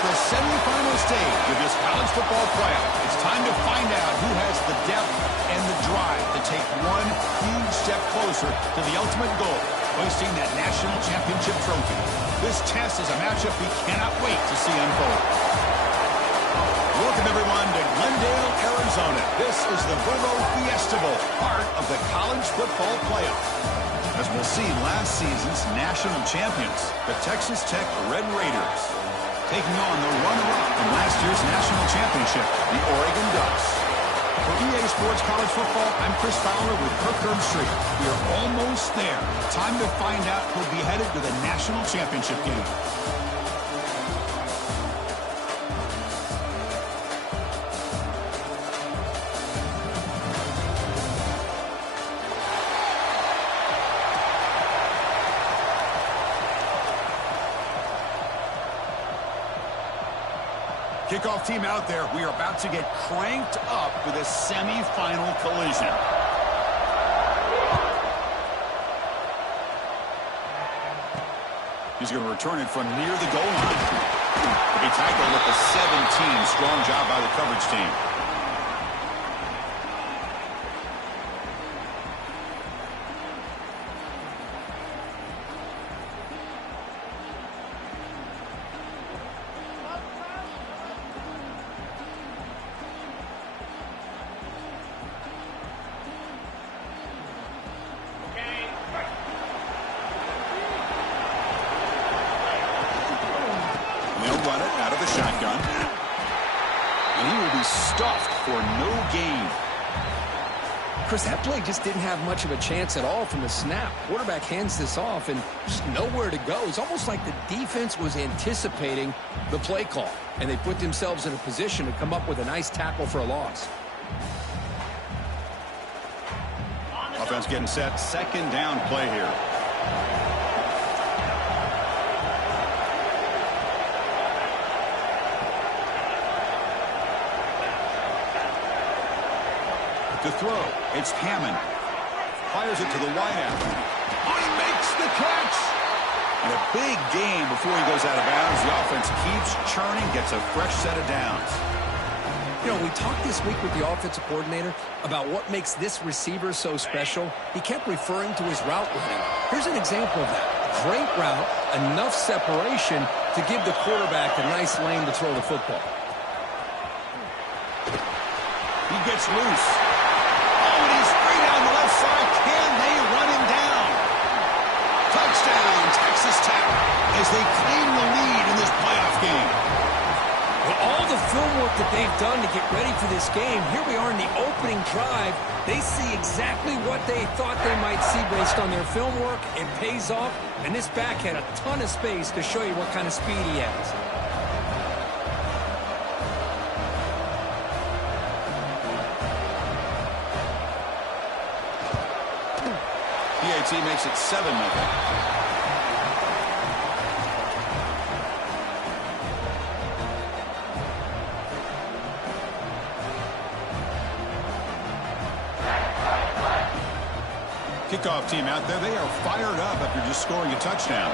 the semifinal stage of this college football playoff. It's time to find out who has the depth and the drive to take one huge step closer to the ultimate goal, hoisting that national championship trophy. This test is a matchup we cannot wait to see unfold. Welcome, everyone, to Glendale, Arizona. This is the Verbo Fiesta Bowl, part of the college football playoff. As we'll see, last season's national champions, the Texas Tech Red Raiders, taking on the runner-up from last year's national championship, the Oregon Ducks. For EA Sports College Football, I'm Chris Fowler with Kirk Herbstreit. We are almost there. Time to find out who'll be headed to the national championship game. Kickoff team out there. We are about to get cranked up with a semifinal collision. He's going to return it from near the goal line. To be tackled at the 17. Strong job by the coverage team. Run it out of the shotgun. And he will be stuffed for no gain. Chris, that play just didn't have much of a chance at all from the snap. Quarterback hands this off and just nowhere to go. It's almost like the defense was anticipating the play call, and they put themselves in a position to come up with a nice tackle for a loss. Offense getting set. Second down play here. To throw, it's Hammond. Fires it to the wideout. Oh, he makes the catch! And a big gain before he goes out of bounds. The offense keeps churning, gets a fresh set of downs. You know, we talked this week with the offensive coordinator about what makes this receiver so special. He kept referring to his route running. Here's an example of that. Great route, enough separation to give the quarterback a nice lane to throw the football. He gets loose. Can they run him down? Touchdown, Texas Tech, as they claim the lead in this playoff game. With all the film work that they've done to get ready for this game, here we are in the opening drive. They see exactly what they thought they might see based on their film work. It pays off, and this back had a ton of space to show you what kind of speed he has. PAT makes it 7-0. Kickoff team out there. They are fired up after just scoring a touchdown.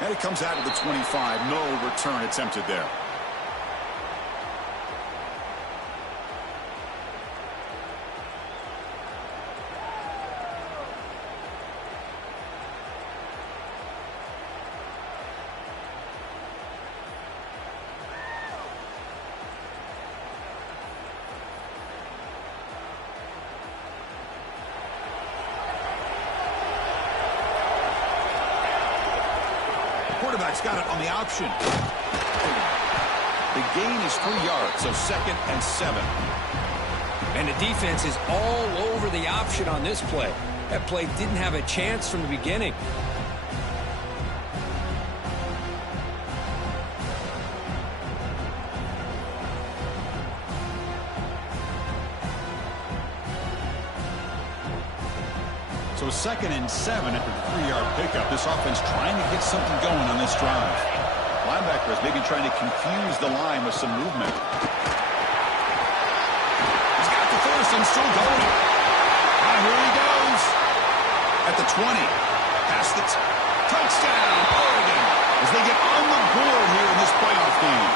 And it comes out of the 25. No return attempted there. Quarterback's got it on the option. The gain is 3 yards, so 2nd and 7. And the defense is all over the option on this play. That play didn't have a chance from the beginning. So 2nd and 7 after the 3-yard pickup. This offense trying to get something going on this drive. Linebackers maybe trying to confuse the line with some movement. He's got the first and still going. Now here he goes. At the 20. Pass the touchdown, Oregon, as they get on the board here in this playoff game.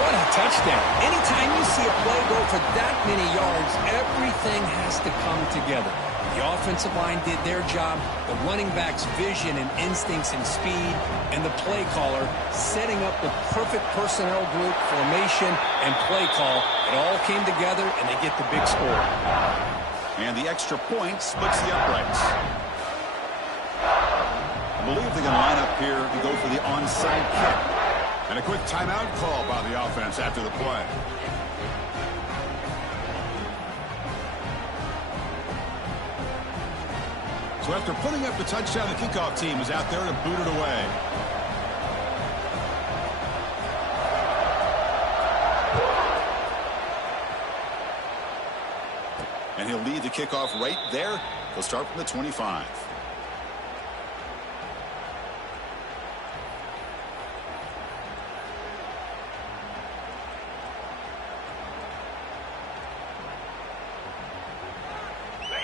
What a touchdown. Anytime you see a play go for that many yards, everything has to come together. The offensive line did their job, the running back's vision and instincts and speed, and the play caller setting up the perfect personnel group, formation, and play call. It all came together, and they get the big score. And the extra point splits the uprights. I believe they're going to line up here to go for the onside kick. And a quick timeout call by the offense after the play. So after putting up the touchdown, the kickoff team is out there to boot it away. And he'll lead the kickoff right there. He'll start from the 25.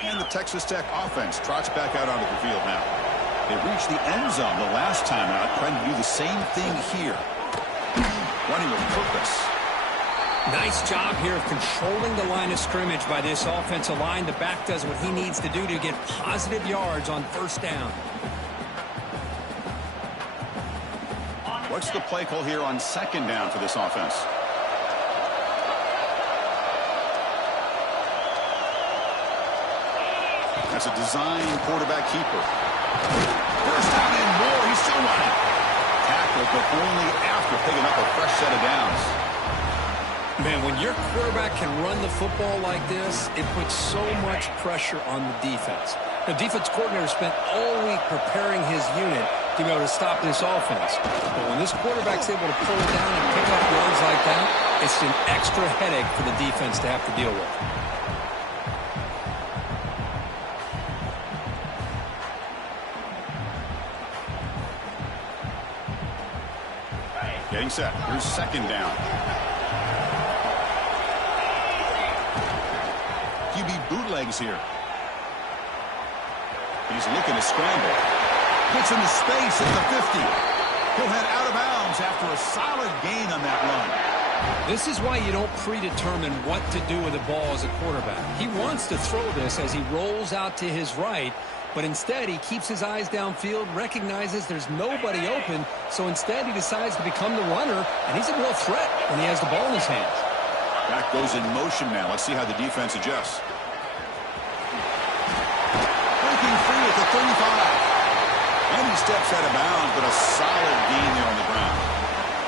And the Texas Tech offense trots back out onto the field now. They reached the end zone the last time out, trying to do the same thing here. Running with purpose. Nice job here of controlling the line of scrimmage by this offensive line. The back does what he needs to do to get positive yards on first down. What's the play call here on second down for this offense? That's a design quarterback keeper. First down and more. He's still running. Tackled, but only after picking up a fresh set of downs. Man, when your quarterback can run the football like this, it puts so much pressure on the defense. The defense coordinator spent all week preparing his unit to be able to stop this offense. But when this quarterback's able to pull down and pick up yards like that, it's an extra headache for the defense to have to deal with. Getting set. Here's second down. QB bootlegs here. He's looking to scramble. Gets into space at the 50. He'll head out of bounds after a solid gain on that run. This is why you don't predetermine what to do with the ball as a quarterback. He wants to throw this as he rolls out to his right, but instead he keeps his eyes downfield, recognizes there's nobody open, so instead he decides to become the runner, and he's a real threat when he has the ball in his hands. Back goes in motion now. Let's see how the defense adjusts. Breaking free at the 35. And he steps out of bounds, but a solid gain there on the ground.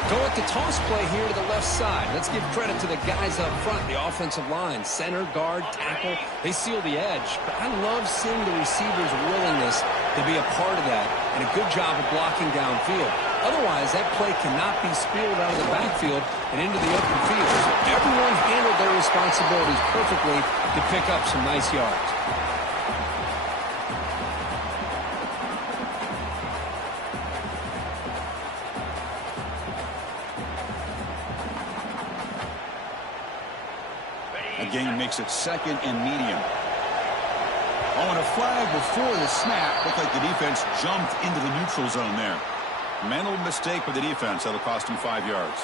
Go with the toss play here to the left side. Let's give credit to the guys up front, the offensive line, center, guard, tackle. They seal the edge. But I love seeing the receiver's willingness to be a part of that and a good job of blocking downfield. Otherwise, that play cannot be spilled out of the backfield and into the open field. So everyone handled their responsibilities perfectly to pick up some nice yards. Gain makes it second and medium. Oh, and a flag before the snap. Looked like the defense jumped into the neutral zone there. Mental mistake by the defense. That'll cost him 5 yards.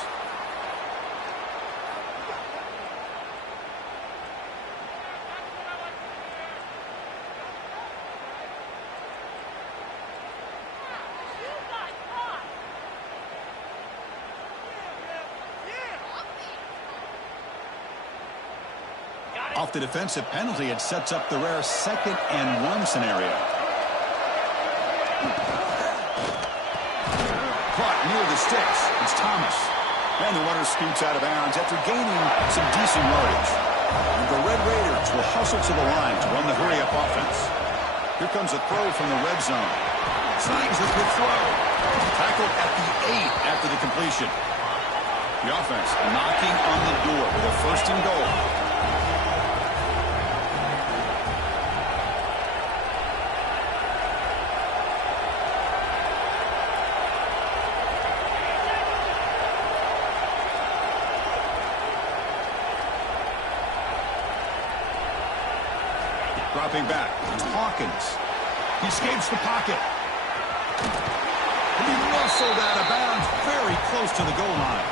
Off the defensive penalty, it sets up the rare 2nd and 1 scenario. Caught near the sticks. It's Thomas. And the runner scoots out of bounds after gaining some decent yardage. And the Red Raiders will hustle to the line to run the hurry-up offense. Here comes a throw from the red zone. Signs a good throw. Tackled at the 8 after the completion. The offense knocking on the door with a 1st and goal. Dropping back, it's Hawkins. He escapes the pocket. And he muscled out of bounds very close to the goal line.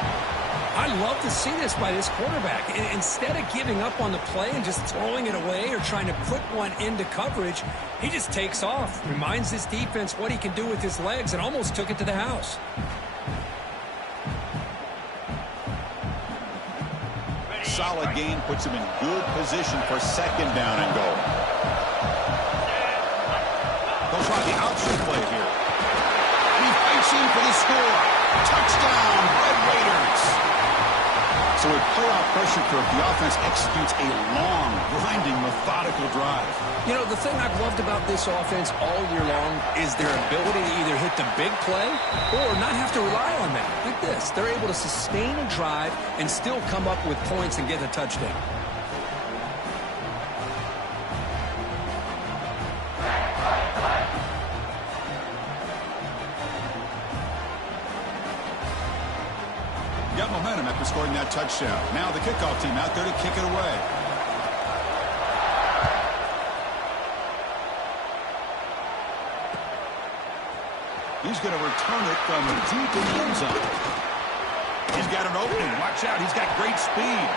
I love to see this by this quarterback. Instead of giving up on the play and just throwing it away or trying to put one into coverage, he just takes off, reminds his defense what he can do with his legs, and almost took it to the house. Solid gain puts him in good position for second down and goal. They'll try the option play here. And he fights in for the score. Touchdown, Red Raiders. So with playoff pressure for the offense executes a long, grinding, methodical drive. You know, the thing I've loved about this offense all year long is their ability to either hit the big play or not have to rely on that. Like this, they're able to sustain a drive and still come up with points and get a touchdown. Got momentum after scoring that touchdown. Now the kickoff team out there to kick it away. He's going to return it from deep in the end zone. He's got an opening. Watch out. He's got great speed.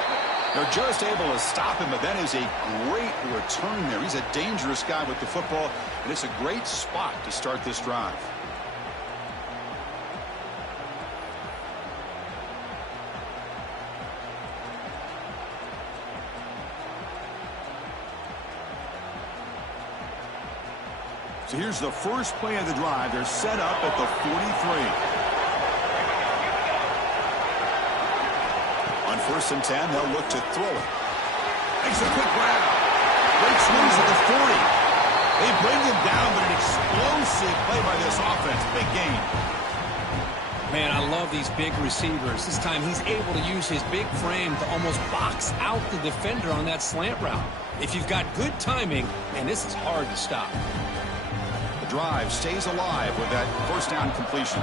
They're just able to stop him, but that is a great return there. He's a dangerous guy with the football, and it's a great spot to start this drive. So here's the first play of the drive. They're set up at the 43. On 1st and 10, they'll look to throw it. Makes a quick grab. Great swings at the 40. They bring him down, but an explosive play by this offense. Big gain. Man, I love these big receivers. This time he's able to use his big frame to almost box out the defender on that slant route. If you've got good timing, and this is hard to stop. The drive stays alive with that first down completion.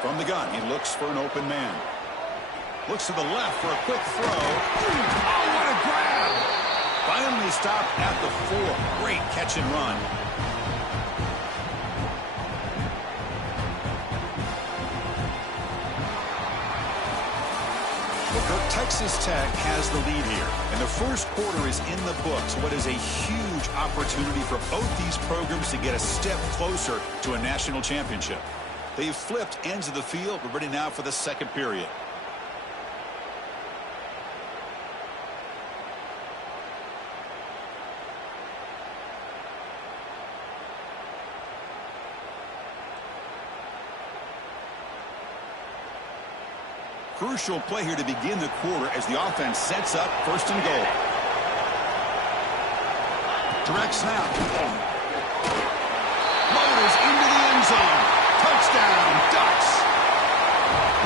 From the gun, he looks for an open man. Looks to the left for a quick throw. Oh, what a grab! Finally stopped at the 4. Great catch and run. Texas Tech has the lead here, and the first quarter is in the books. What is a huge opportunity for both these programs to get a step closer to a national championship. They've flipped ends of the field. We're ready now for the second period. Crucial play here to begin the quarter as the offense sets up 1st and goal. Direct snap. Motors into the end zone. Touchdown, Ducks.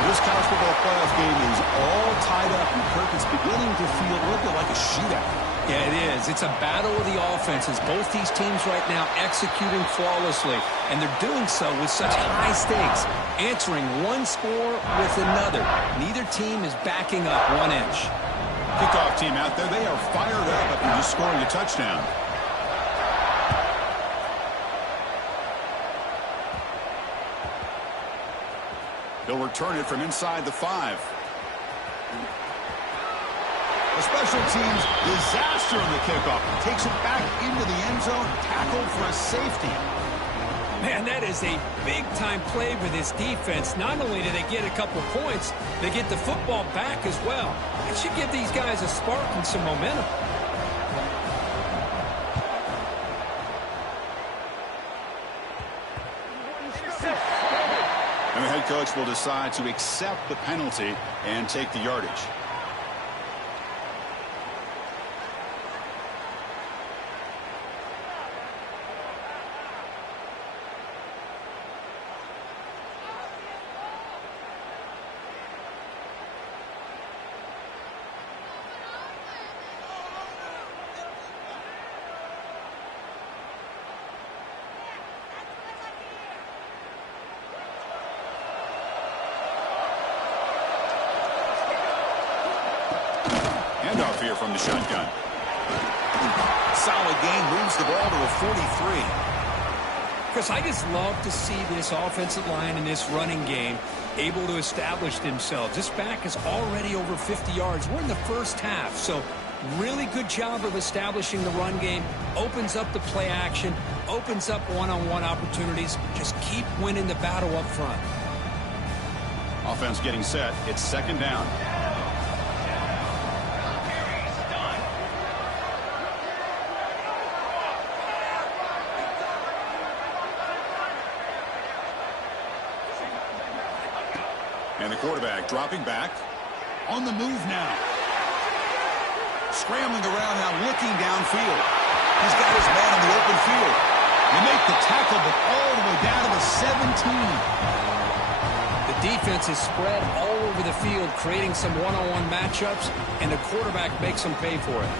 This college football playoff game is all tied up, and Kirk, it's beginning to feel a little bit like a shootout. Yeah, it is. It's a battle of the offenses. Both these teams right now executing flawlessly, and they're doing so with such high stakes, answering one score with another. Neither team is backing up 1 inch. Kickoff team out there, they are fired up after just scoring a touchdown. They'll return it from inside the 5. A special teams disaster on the kickoff. Takes it back into the end zone, tackled for a safety. Man, that is a big-time play for this defense. Not only do they get a couple points, they get the football back as well. It should give these guys a spark and some momentum. And the head coach will decide to accept the penalty and take the yardage. Handoff here from the shotgun. Solid gain, moves the ball to a 43. Chris, I just love to see this offensive line in this running game able to establish themselves. This back is already over 50 yards. We're in the first half, so really good job of establishing the run game. Opens up the play action, opens up one-on-one opportunities. Just keep winning the battle up front. Offense getting set. It's second down. And the quarterback dropping back. On the move now. Scrambling around now, looking downfield. He's got his man in the open field. You make the tackle, but all the way down to the 17. The defense is spread all over the field, creating some one-on-one matchups, and the quarterback makes them pay for it.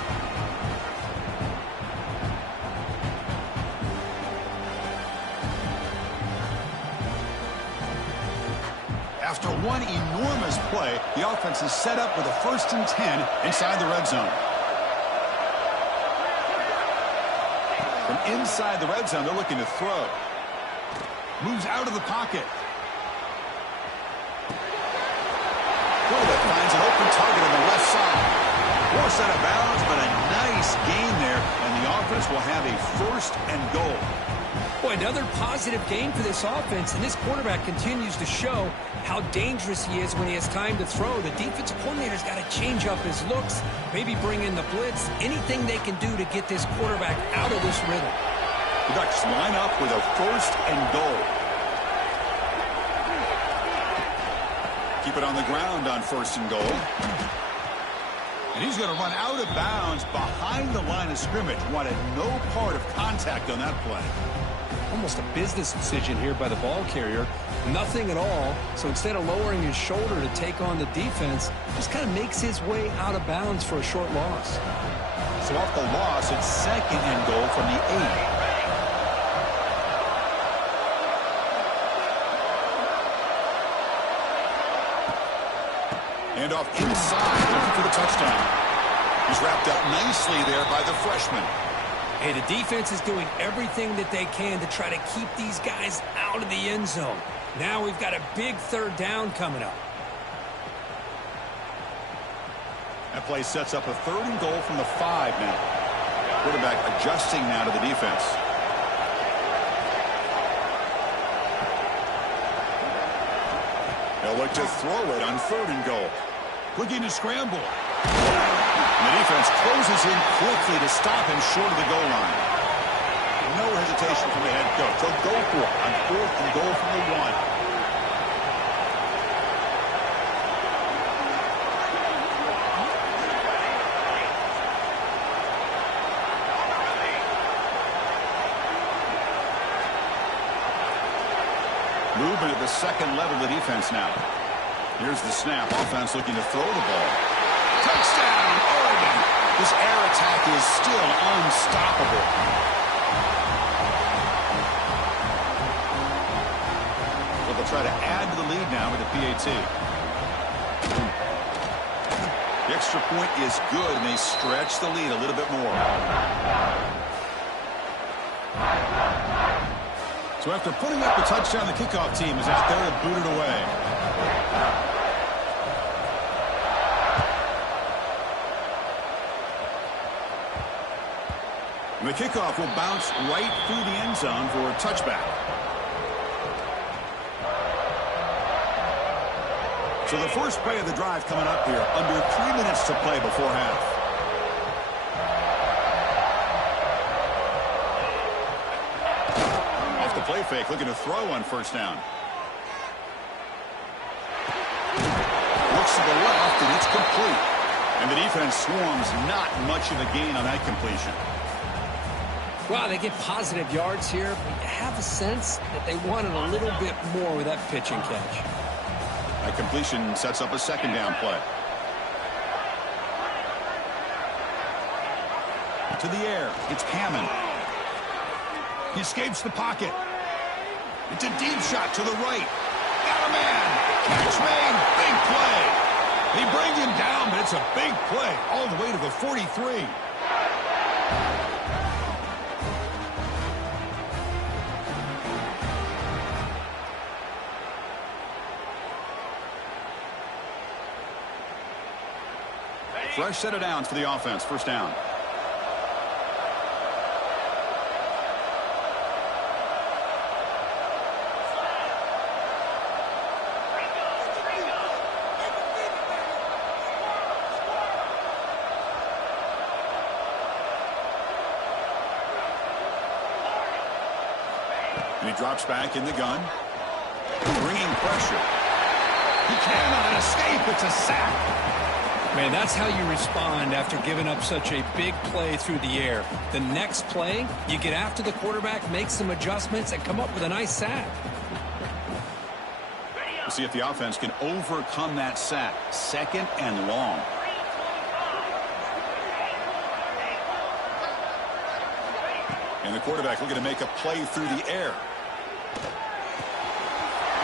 After one enormous play, the offense is set up with a 1st and 10 inside the red zone. From inside the red zone, they're looking to throw. Moves out of the pocket. Quarterback finds an open target on the left side. Forced out of bounds, but a nice gain there, and the offense will have a 1st and goal. Boy, another positive game for this offense, and this quarterback continues to show how dangerous he is when he has time to throw. The defensive coordinator's got to change up his looks, maybe bring in the blitz, anything they can do to get this quarterback out of this rhythm. The Ducks line up with a 1st and goal. Keep it on the ground on 1st and goal. And he's going to run out of bounds behind the line of scrimmage. Wanted no part of contact on that play. Almost a business decision here by the ball carrier. Nothing at all. So instead of lowering his shoulder to take on the defense, just kind of makes his way out of bounds for a short loss. So off the loss, it's 2nd and goal from the 8. And off inside, looking for the touchdown. He's wrapped up nicely there by the freshman. Hey, the defense is doing everything that they can to try to keep these guys out of the end zone. Now we've got a big 3rd down coming up. That play sets up a 3rd and goal from the 5 now. Quarterback adjusting now to the defense. They'll look to throw it on 3rd and goal. Looking to scramble. And the defense closes in quickly to stop him short of the goal line. No hesitation from the head coach. They'll go for it on 4th and goal from the 1. Movement at the 2nd level of the defense now. Here's the snap. Offense looking to throw the ball. Touchdown, Oregon. This air attack is still unstoppable. So they'll try to add to the lead now with the PAT. The extra point is good, and they stretch the lead a little bit more. So after putting up the touchdown, the kickoff team is out there to boot it away. And the kickoff will bounce right through the end zone for a touchback. So the first play of the drive coming up here, under 3 minutes to play before half. Off the play fake, looking to throw on 1st down. Looks to the left, and it's complete. And the defense swarms, not much of a gain on that completion. Wow, they get positive yards here, but you have a sense that they wanted a little bit more with that pitch and catch. That completion sets up a 2nd down play. To the air, it's Hammond. He escapes the pocket. It's a deep shot to the right. Got a man. Catch made. Big play. They bring him down, but it's a big play all the way to the 43. Fresh set of downs for the offense. First down. And he drops back in the gun. Bringing pressure. He cannot escape. It's a sack. Man, that's how you respond after giving up such a big play through the air. The next play, you get after the quarterback, make some adjustments, and come up with a nice sack. We'll see if the offense can overcome that sack. Second and long. And the quarterback looking to make a play through the air.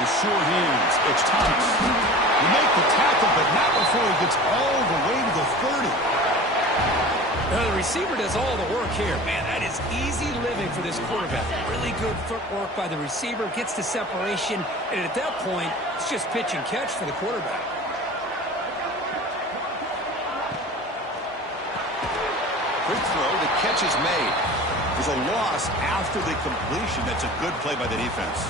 The sure hands. It's Thomas. You make the tackle, but not before he gets all the way to the 30. Now, the receiver does all the work here. Man, that is easy living for this quarterback. Really good footwork by the receiver, gets the separation, and at that point, it's just pitch and catch for the quarterback. Quick throw, the catch is made. There's a loss after the completion. That's a good play by the defense.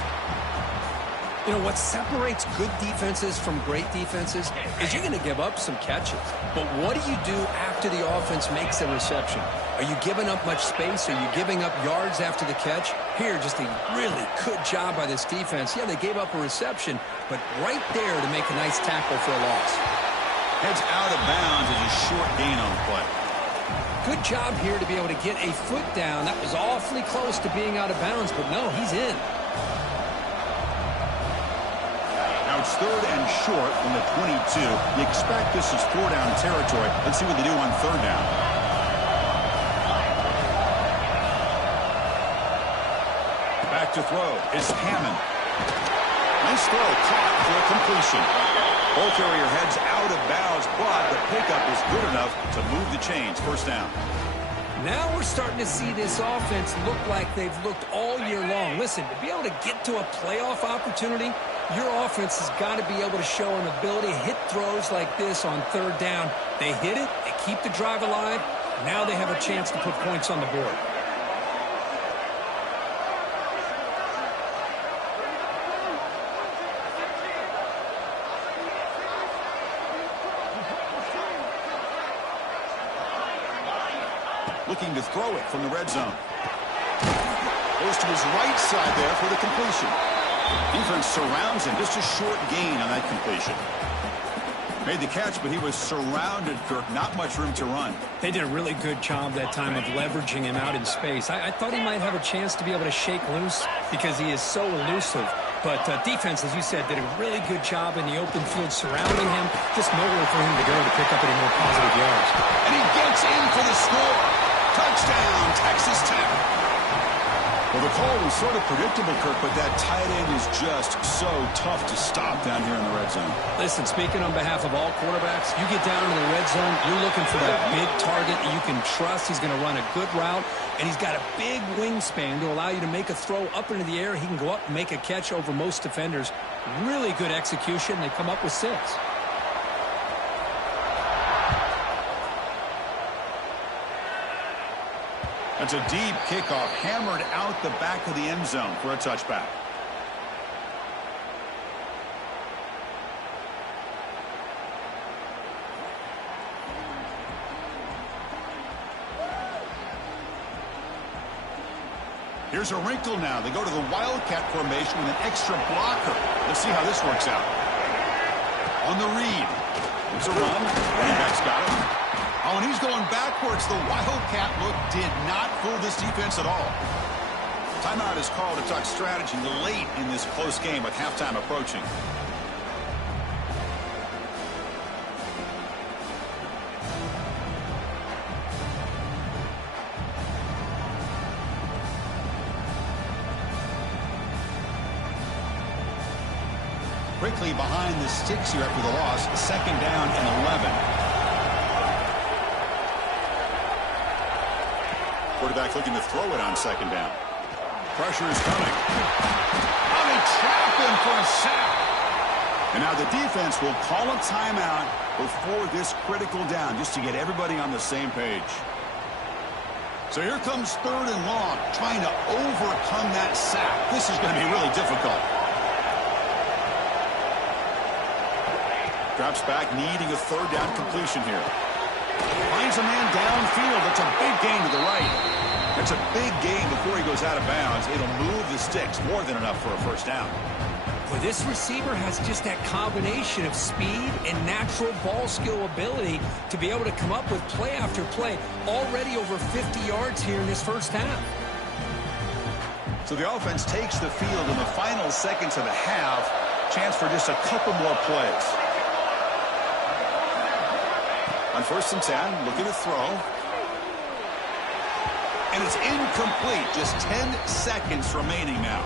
You know, what separates good defenses from great defenses is you're going to give up some catches. But what do you do after the offense makes a reception? Are you giving up much space? Are you giving up yards after the catch? Here, just a really good job by this defense. Yeah, they gave up a reception, but right there to make a nice tackle for a loss. Heads out of bounds is a short gain on the play. Good job here to be able to get a foot down. That was awfully close to being out of bounds, but no, he's in. It's third and short from the 22. You expect this is 4-down territory. Let's see what they do on third down. Back to throw. It's Hammond. Nice throw. Caught for a completion. Ball carrier heads out of bounds, but the pickup is good enough to move the chains. First down. Now we're starting to see this offense look like they've looked all year long. Listen, to be able to get to a playoff opportunity, your offense has got to be able to show an ability to hit throws like this on third down. They hit it, they keep the drive alive. Now they have a chance to put points on the board. Looking to throw it from the red zone. Goes to his right side there for the completion. Defense surrounds him. Just a short gain on that completion. Made the catch, but he was surrounded, Kirk. Not much room to run. They did a really good job that time of leveraging him out in space. I thought he might have a chance to be able to shake loose because he is so elusive. But defense, as you said, did a really good job in the open field surrounding him. Just nowhere for him to go to pick up any more positive yards. And he gets in for the score. Touchdown, Texas Tech. Well, the call was sort of predictable, Kirk, but that tight end is just so tough to stop down here in the red zone. Listen, speaking on behalf of all quarterbacks, you get down in the red zone, you're looking for that big target that you can trust. He's going to run a good route, and he's got a big wingspan to allow you to make a throw up into the air. He can go up and make a catch over most defenders. Really good execution. They come up with 6. That's a deep kickoff, hammered out the back of the end zone for a touchback. Here's a wrinkle now. They go to the Wildcat formation with an extra blocker. Let's see how this works out. On the read. It's a run. Running back's got it. Oh, and he's going backwards. The Wildcat look did not fool this defense at all. Timeout is called to talk strategy late in this close game with halftime approaching. Quickly behind the sticks here after the loss. Second down and 11. Quarterback looking to throw it on second down. Pressure is coming. Oh, they trap him for a sack. And now the defense will call a timeout before this critical down, just to get everybody on the same page. So here comes 3rd and long, trying to overcome that sack. This is going to be really difficult. Drops back, needing a 3rd down completion here. Finds a man downfield. That's a big gain to the right. That's a big gain before he goes out of bounds. It'll move the sticks, more than enough for a first down. Well, this receiver has just that combination of speed and natural ball skill ability to be able to come up with play after play. Already over 50 yards here in this first half. So the offense takes the field in the final seconds of the half. Chance for just a couple more plays. On 1st and 10, looking to throw. And it's incomplete. Just 10 seconds remaining now.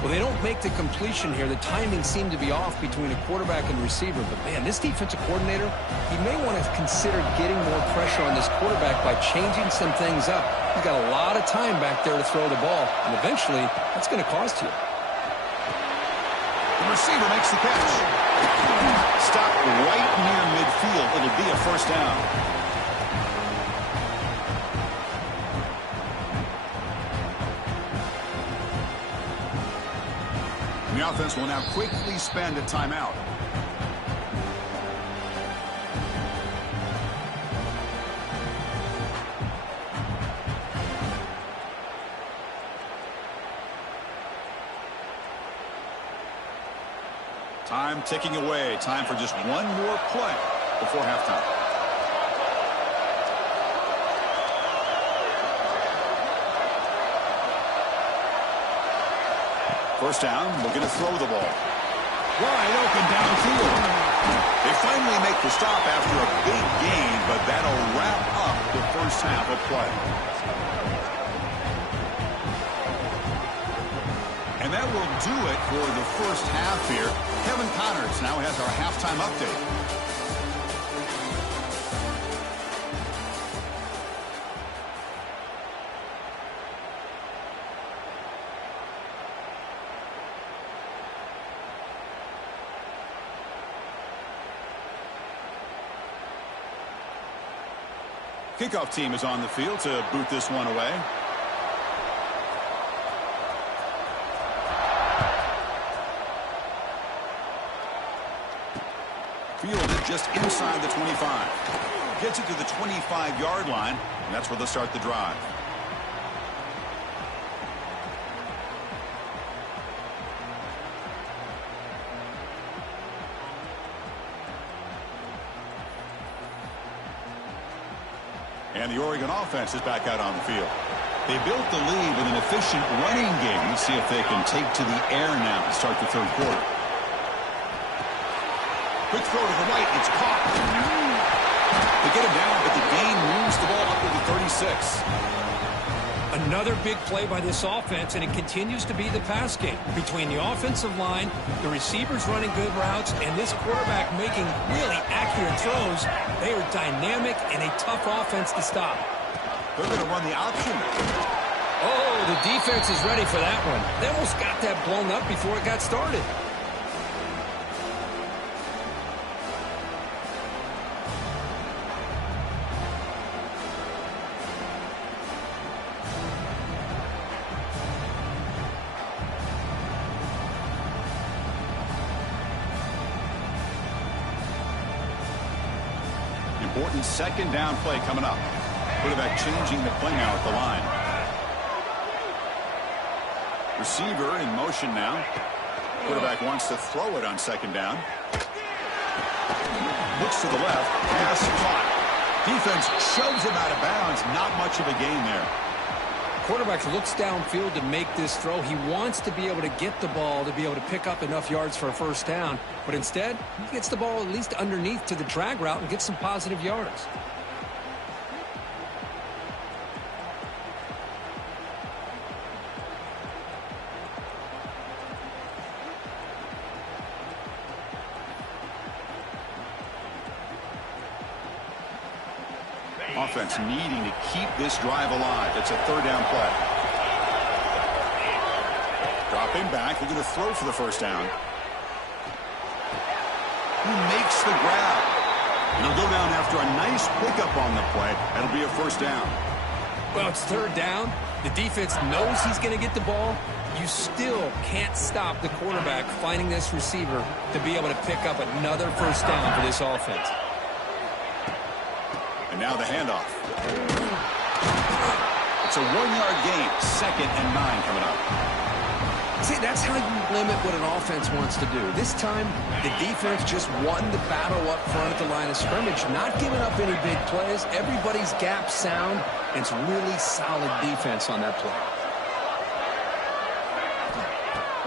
Well, they don't make the completion here. The timing seemed to be off between a quarterback and receiver. But, man, this defensive coordinator, he may want to consider getting more pressure on this quarterback by changing some things up. He's got a lot of time back there to throw the ball, and eventually that's going to cost you. The receiver makes the catch. Stop right near midfield. It'll be a first down. The offense will now quickly spend a timeout. Time ticking away. Time for just one more play before halftime. First down, looking to throw the ball. Wide open downfield. They finally make the stop after a big gain, but that'll wrap up the first half of play. And that will do it for the first half here. Kevin Connors now has our halftime update. Kickoff team is on the field to boot this one away. Fielded just inside the 25. Gets it to the 25-yard line, and that's where they'll start the drive. And the Oregon offense is back out on the field. They built the lead with an efficient running game. Let's see if they can take to the air now to start the third quarter. Quick throw to the right. It's caught. They get him down, but the gain moves the ball up to the 36. Another big play by this offense, and it continues to be the pass game. Between the offensive line, the receivers running good routes, and this quarterback making really accurate throws, they are dynamic and a tough offense to stop. They're going to run the option. Oh, the defense is ready for that one. They almost got that blown up before it got started. Important second down play coming up. Quarterback changing the play now at the line. Receiver in motion now. Quarterback wants to throw it on second down. Looks to the left. Pass caught. Defense shoves him out of bounds. Not much of a gain there. Quarterback looks downfield to make this throw. He wants to be able to get the ball to be able to pick up enough yards for a first down. But instead, he gets the ball at least underneath to the drag route and gets some positive yards. offense needing to keep this drive alive. It's a third down play. Dropping back, looking to throw for the first down. He makes the grab. And he'll go down after a nice pickup on the play. That'll be a first down. Well, it's third down. The defense knows he's going to get the ball. You still can't stop the quarterback finding this receiver to be able to pick up another first down for this offense. And now the handoff. It's a 1-yard gain. 2nd and 9 coming up. See, that's how you limit what an offense wants to do. This time, the defense just won the battle up front at the line of scrimmage, not giving up any big plays. Everybody's gap sound, and it's really solid defense on that play.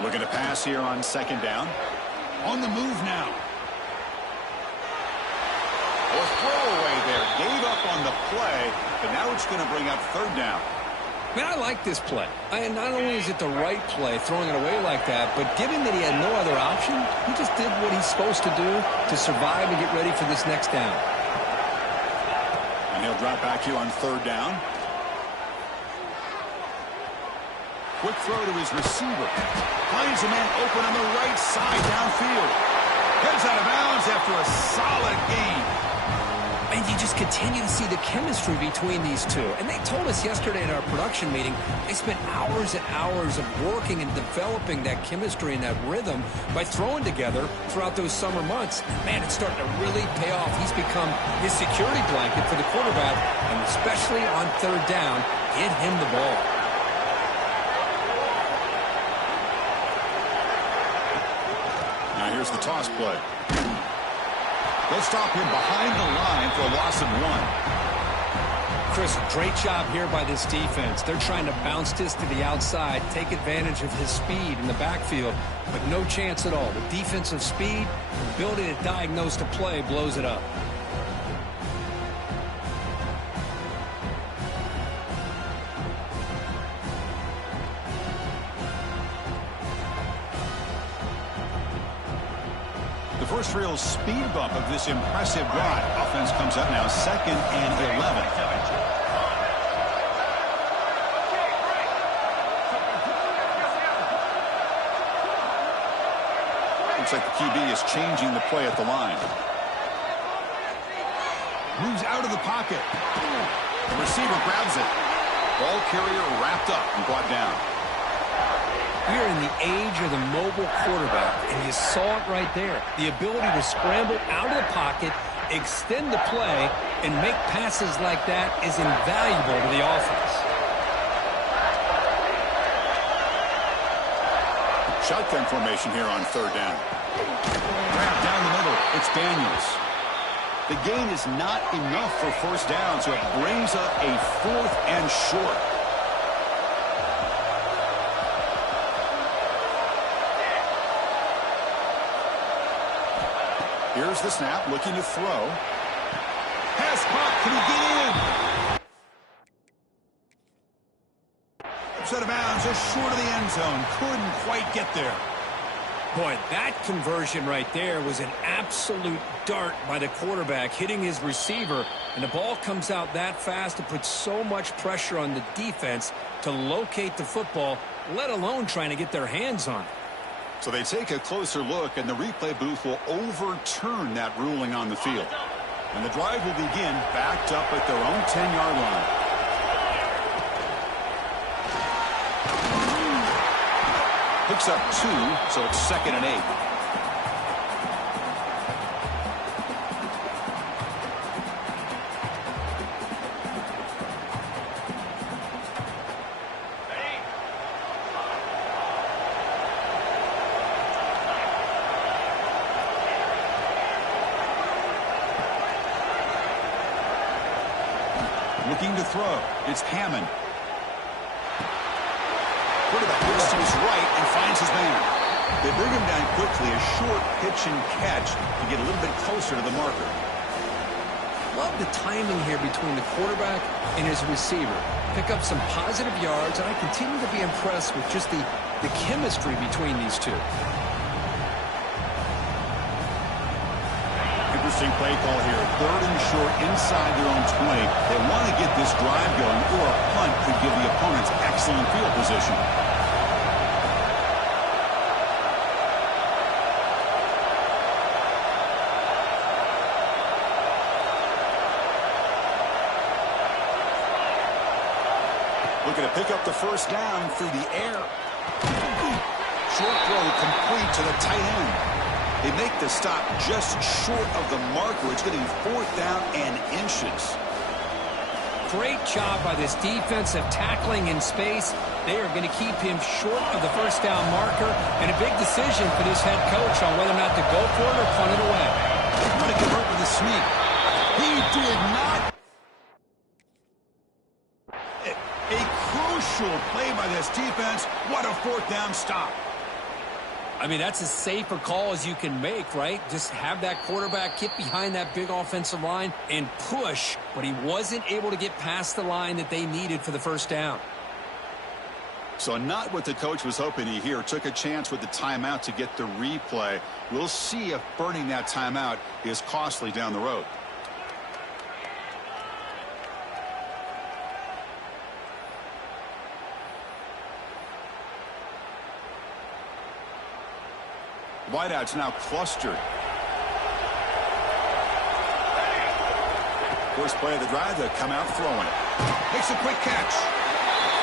Looking to pass here on 2nd down. On the move now. A throwaway there. Gave up on the play, but now it's going to bring up 3rd down. Man, I like this play. And not only is it the right play, throwing it away like that, but given that he had no other option, he just did what he's supposed to do to survive and get ready for this next down. And he'll drop back here on 3rd down. Quick throw to his receiver. Finds a man open on the right side downfield. Heads out of bounds after a solid gain. And you just continue to see the chemistry between these two. And they told us yesterday in our production meeting, they spent hours and hours of working and developing that chemistry and that rhythm by throwing together throughout those summer months. And man, it's starting to really pay off. He's become his security blanket for the quarterback, and especially on 3rd down, get him the ball. Now here's the toss play. They'll stop him behind the line for a loss of 1. Chris, great job here by this defense. They're trying to bounce this to the outside, take advantage of his speed in the backfield, but no chance at all. The defensive speed, ability to diagnose the play, blows it up. First real speed bump of this impressive drive. Offense comes up now 2nd and 11. Looks like the QB is changing the play at the line. Moves out of the pocket. The receiver grabs it. Ball carrier wrapped up and brought down. We're in the age of the mobile quarterback, and you saw it right there. The ability to scramble out of the pocket, extend the play, and make passes like that is invaluable to the offense. Shotgun formation here on 3rd down. Wrapped down the middle. It's Daniels. The gain is not enough for first down, so it brings up a 4th and short. Here's the snap, looking to throw. Pass caught. Can he get in? Set of bounds, just short of the end zone. Couldn't quite get there. Boy, that conversion right there was an absolute dart by the quarterback, hitting his receiver, and the ball comes out that fast to put so much pressure on the defense to locate the football, let alone trying to get their hands on it. So they take a closer look, and the replay booth will overturn that ruling on the field. And the drive will begin backed up at their own 10-yard line. Picks up 2, so it's 2nd and 8. Looking to throw. It's Hammond. Quarterback looks to his right and finds his man. They bring him down quickly. A short pitch and catch to get a little bit closer to the marker. Love the timing here between the quarterback and his receiver. Pick up some positive yards, and I continue to be impressed with just the chemistry between these two. Good interesting play call here. 3rd and short inside their own 20. They want to get this drive going, or a punt could give the opponents excellent field position. Looking to pick up the first down through the air. Short throw complete to the tight end. They make the stop just short of the marker. It's getting 4th down and inches. Great job by this defensive tackling in space. They are going to keep him short of the first down marker, and a big decision for this head coach on whether or not to go for it or punt it away. Trying to convert with a sneak. He did not. A crucial play by this defense. What a 4th down stop. I mean, that's as safe a call as you can make, right? Just have that quarterback get behind that big offensive line and push, but he wasn't able to get past the line that they needed for the first down. So not what the coach was hoping to hear. Took a chance with the timeout to get the replay. We'll see if burning that timeout is costly down the road. Wideouts now clustered. First play of the drive, they come out throwing it. Makes a quick catch.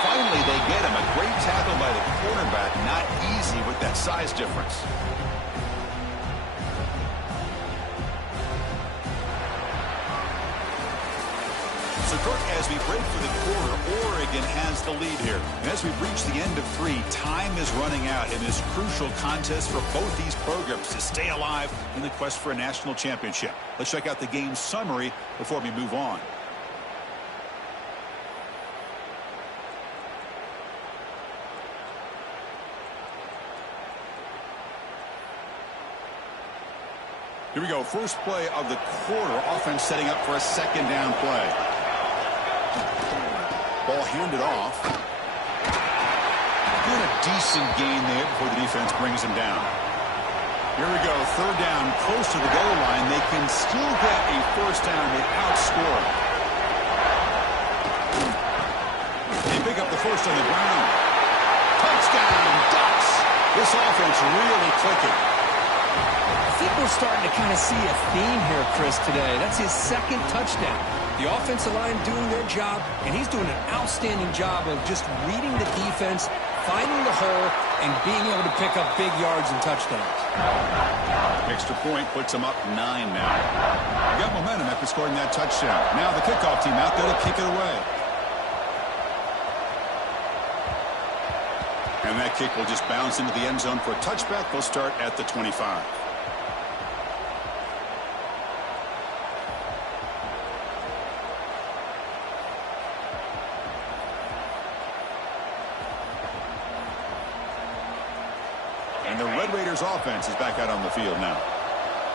Finally, they get him. A great tackle by the quarterback. Not easy with that size difference. So, Kirk, as we break for the quarter, Oregon has the lead here. And as we reach the end of 3, time is running out in this crucial contest for both these programs to stay alive in the quest for a national championship. Let's check out the game summary before we move on. Here we go. First play of the quarter. Offense setting up for a 2nd down play. Ball handed off. Doing a decent gain there before the defense brings him down. Here we go. 3rd down, close to the goal line. They can still get a first down without scoring. They pick up the first on the ground. Touchdown, Ducks. This offense really clicking. I think we're starting to kind of see a theme here, Chris, today. That's his 2nd touchdown. The offensive line doing their job, and he's doing an outstanding job of just reading the defense, finding the hole, and being able to pick up big yards and touchdowns. Extra point puts them up 9 now. They got momentum after scoring that touchdown. Now the kickoff team out there to kick it away. And that kick will just bounce into the end zone for a touchback. They'll start at the 25. And the Red Raiders offense is back out on the field now.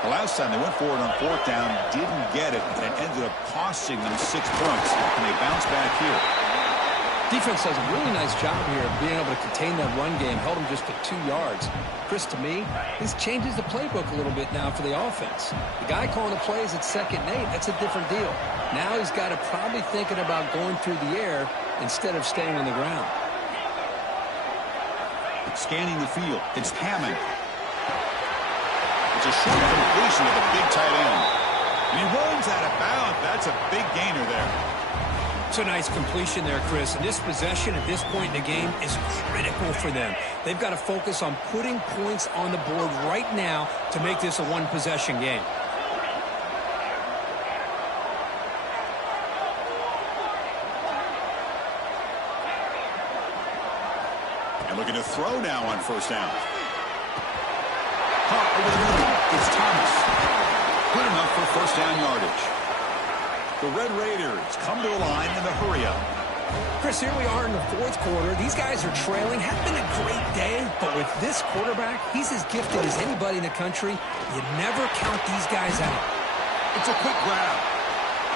The last time they went forward on 4th down, didn't get it, and it ended up costing them 6 points. And they bounce back here. Defense does a really nice job here of being able to contain that run game, held them just at 2 yards. Chris, to me, this changes the playbook a little bit now for the offense. The guy calling the plays at 2nd and 8, that's a different deal. Now he's got to probably thinking about going through the air instead of staying on the ground. Scanning the field. It's Hammond. It's a short completion to the big tight end. And he runs out of bounds. That's a big gainer there. It's a nice completion there, Chris. And this possession at this point in the game is critical for them. They've got to focus on putting points on the board right now to make this a one-possession game. And looking to throw now on 1st down. Caught over the middle. It's Thomas. Good enough for 1st down yardage. The Red Raiders come to a line in a hurry-up. Chris, here we are in the 4th quarter. These guys are trailing. Had been a great day, but with this quarterback, he's as gifted as anybody in the country. You never count these guys out. It's a quick grab.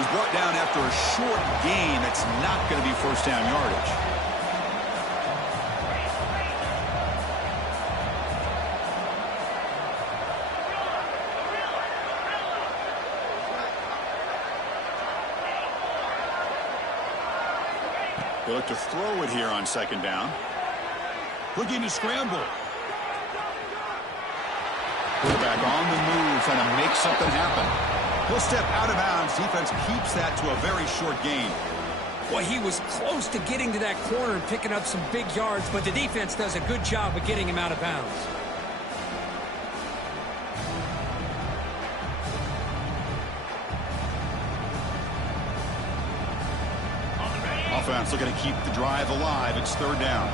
He's brought down after a short gain. That's not going to be 1st down yardage. They look to throw it here on second down. Looking to scramble. Quarterback on the move, trying to make something happen. He'll step out of bounds. Defense keeps that to a very short gain. Boy, he was close to getting to that corner and picking up some big yards, but the defense does a good job of getting him out of bounds. Offense looking to keep the drive alive. It's third down.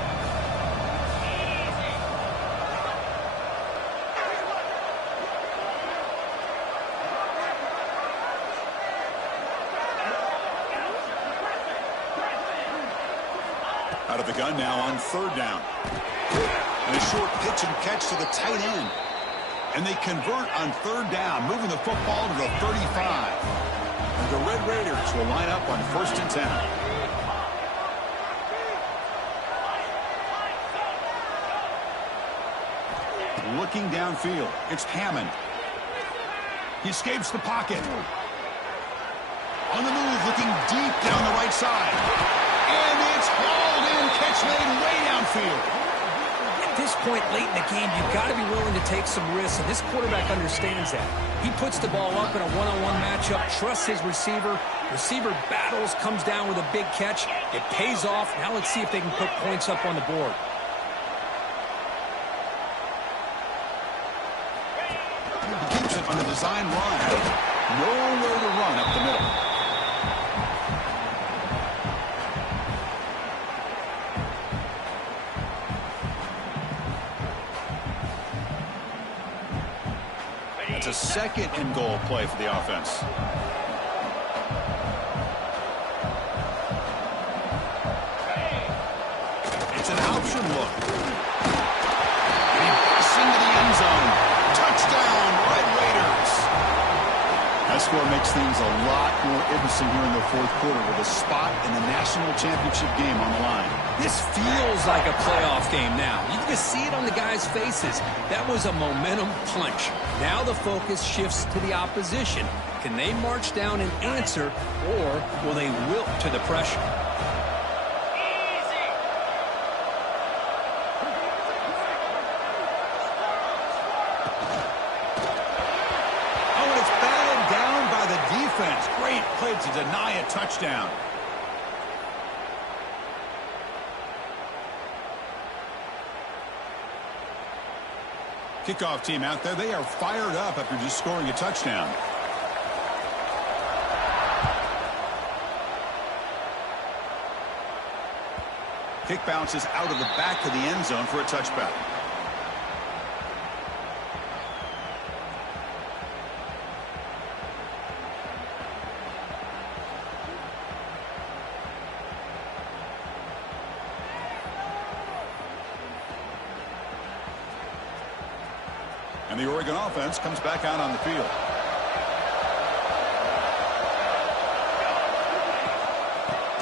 Out of the gun now on third down. And a short pitch and catch to the tight end. And they convert on third down, moving the football to the 35. And the Red Raiders will line up on 1st and 10. Looking downfield, it's Hammond. He escapes the pocket. On the move, looking deep down the right side. And it's hauled in, catch made way downfield. At this point late in the game, you've got to be willing to take some risks, and this quarterback understands that. He puts the ball up in a one-on-one matchup, trusts his receiver. Receiver battles, comes down with a big catch. It pays off. Now let's see if they can put points up on the board. He keeps it on the design run. Nowhere to run up the middle. It's a second and goal play for the offense. It's an option look. And he busts into the end zone. Touchdown, Red Raiders. That score makes things a lot more interesting here in the fourth quarter with a spot in the national championship game on the line. This feels like a playoff game now. You can see it on the guys' faces. That was a momentum punch. Now the focus shifts to the opposition. Can they march down and answer, or will they wilt to the pressure? Oh, and it's battled down by the defense. Great play to deny a touchdown. Kickoff team out there, they are fired up after just scoring a touchdown. Kick bounces out of the back of the end zone for a touchback. And the Oregon offense comes back out on the field.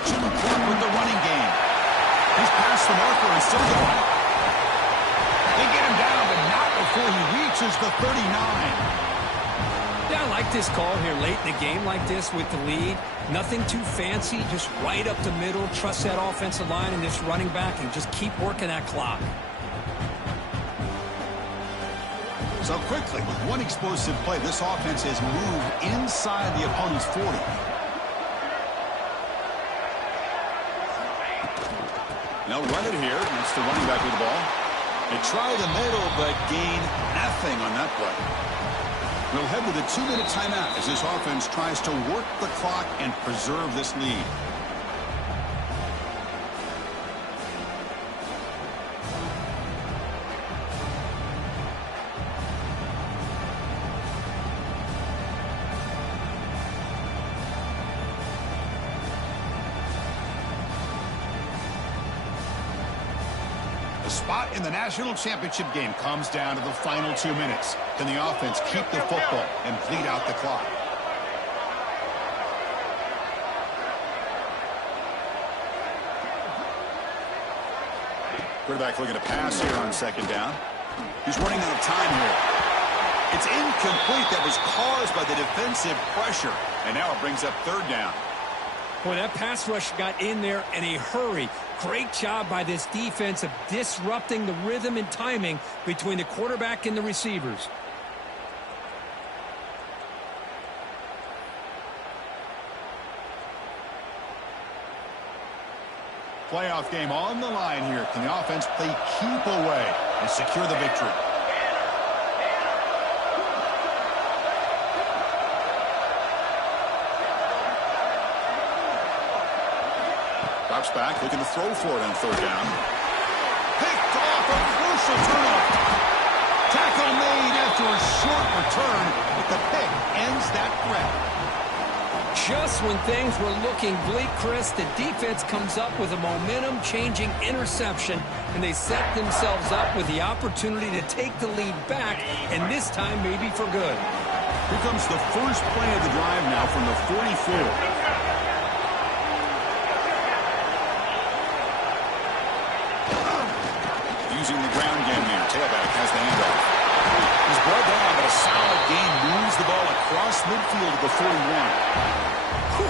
Jimmy Clark with the running game. He's past the marker and still going. They get him down, but not before he reaches the 39. Yeah, I like this call here late in the game like this with the lead. Nothing too fancy, just right up the middle. Trust that offensive line and this running back and just keep working that clock. So quickly, with one explosive play, this offense has moved inside the opponent's 40. Now run it here. That's the running back with the ball. They try the middle, but gain nothing on that play. We'll head with a 2-minute timeout as this offense tries to work the clock and preserve this lead. The spot in the national championship game comes down to the final 2 minutes. Can the offense keep the football and bleed out the clock? Quarterback looking to pass here on second down. He's running out of time here. It's incomplete. That was caused by the defensive pressure. And now it brings up third down. Boy, that pass rush got in there in a hurry. Great job by this defense of disrupting the rhythm and timing between the quarterback and the receivers. Playoff game on the line here. Can the offense play keep away and secure the victory? Drops back, looking to throw for it on third down. Picked off, a crucial turnover. Tackle made after a short return, but the pick ends that threat. Just when things were looking bleak, Chris, the defense comes up with a momentum-changing interception, and they set themselves up with the opportunity to take the lead back, and this time maybe for good. Here comes the first play of the drive now from the 44. Using the ground game here. Tailback has the handoff. He's brought down, but a solid gain moves the ball across midfield to the 41.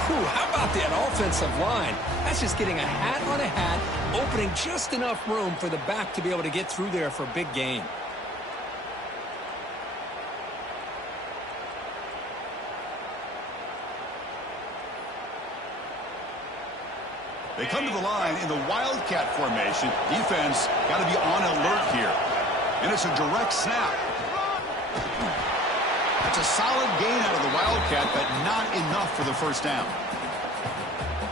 How about that offensive line? That's just getting a hat on a hat, opening just enough room for the back to be able to get through there for a big gain. They come to the line in the Wildcat formation. Defense got to be on alert here. And it's a direct snap. It's a solid gain out of the Wildcat, but not enough for the first down.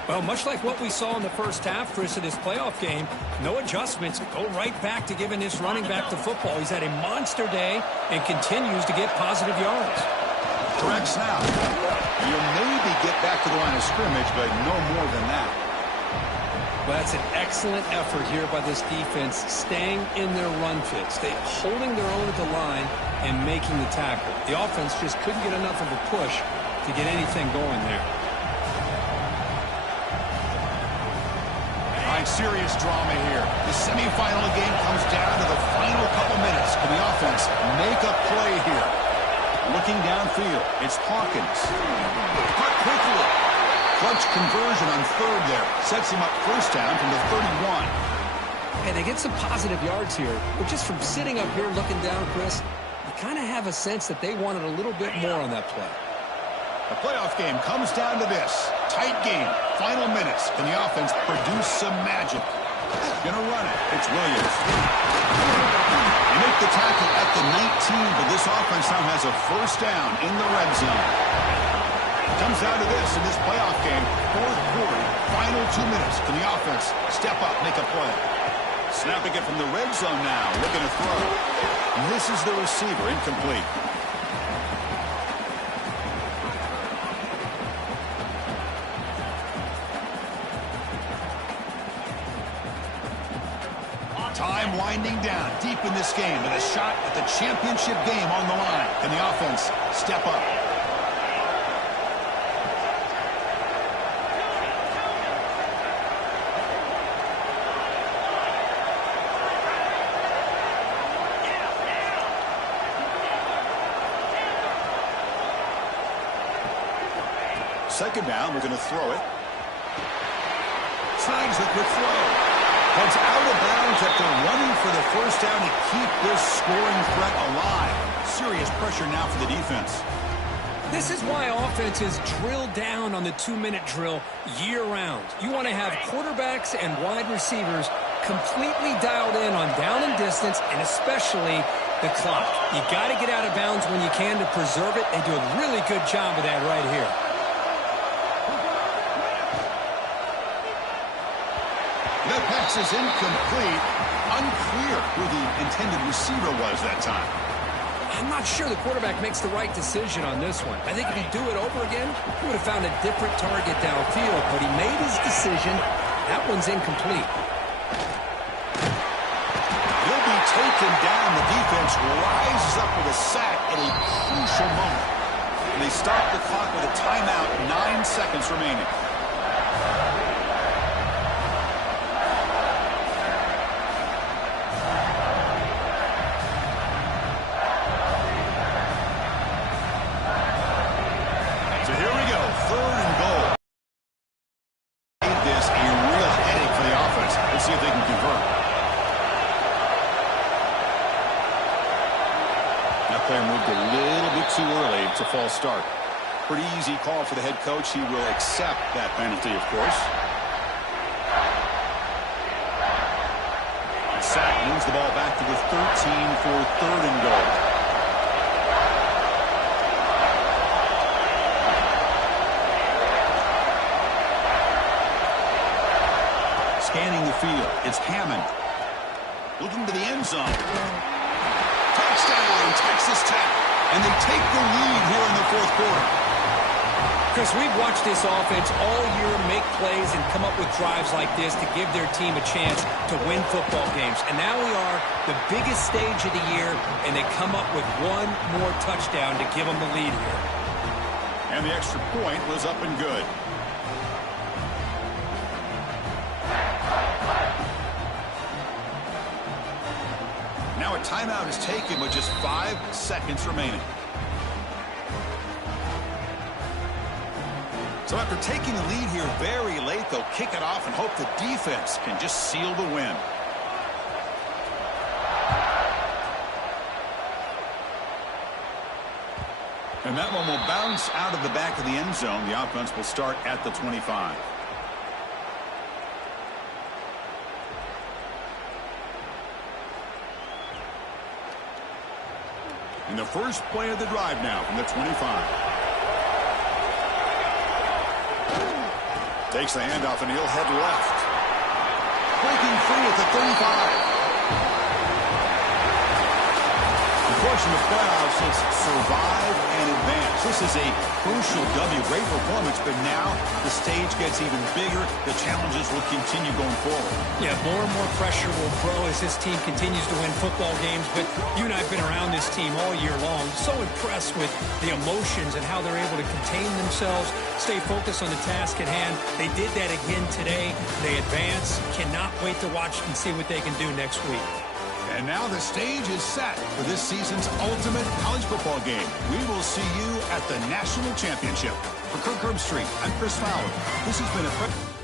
Well, much like what we saw in the first half, Chris, in this playoff game, no adjustments. Go right back to giving this running back the football. He's had a monster day and continues to get positive yards. Direct snap. You'll maybe get back to the line of scrimmage, but no more than that. Well, that's an excellent effort here by this defense, staying in their run fits. They holding their own at the line and making the tackle. The offense just couldn't get enough of a push to get anything going there. All right, serious drama here. The semifinal game comes down to the final couple minutes. Can the offense make a play here? Looking downfield, it's Hawkins. Cut quickly. Clutch conversion on third there. Sets him up first down from the 31. And they get some positive yards here. But just from sitting up here looking down, Chris, you kind of have a sense that they wanted a little bit more on that play. The playoff game comes down to this. Tight game. Final minutes. Can the offense produce some magic? Gonna run it. It's Williams. They make the tackle at the 19, but this offense now has a first down in the red zone. Comes down to this in this playoff game. Fourth quarter, final 2 minutes. Can the offense step up, make a play? Snapping it from the red zone now, looking to throw. Misses the receiver, incomplete. Time winding down, deep in this game with a shot at the championship game on the line. Can the offense step up? Second down, we're going to throw it. Tries the quick throw. Heads out of bounds after running for the first down to keep this scoring threat alive. Serious pressure now for the defense. This is why offenses drill down on the 2-minute drill year-round. You want to have quarterbacks and wide receivers completely dialed in on down and distance, and especially the clock. You got to get out of bounds when you can to preserve it. They do a really good job of that right here. That pass is incomplete. Unclear who the intended receiver was that time. I'm not sure the quarterback makes the right decision on this one. I think if he'd do it over again, he would have found a different target downfield, but he made his decision. That one's incomplete. He'll be taken down. The defense rises up with a sack at a crucial moment. And they stop the clock with a timeout, 9 seconds remaining. too early. It's a false start. Pretty easy call for the head coach. He will accept that penalty, of course. Sack moves the ball back to the 13 for 3rd and goal. Scanning the field, it's Hammond. Looking to the end zone. Touchdown, Texas Tech. And they take the lead here in the 4th quarter. Chris, we've watched this offense all year make plays and come up with drives like this to give their team a chance to win football games. And now we are the biggest stage of the year, and they come up with one more touchdown to give them the lead here. And the extra point was up and good. Now a timeout is taken with just 5 seconds remaining. So after taking the lead here very late, they'll kick it off and hope the defense can just seal the win. And that one will bounce out of the back of the end zone. The offense will start at the 25. And the first play of the drive now from the 25. Takes the handoff and he'll head left. Breaking free at the 35. Of course, in the playoffs, it's survive and advance. This is a crucial W. Great performance, but now the stage gets even bigger. The challenges will continue going forward. Yeah, more and more pressure will grow as this team continues to win football games. But you and I have been around this team all year long. So impressed with the emotions and how they're able to contain themselves, stay focused on the task at hand. They did that again today. They advance. Cannot wait to watch and see what they can do next week. And now the stage is set for this season's ultimate college football game. We will see you at the National Championship. For Kirk Herbstreit, I'm Chris Fowler. This has been a...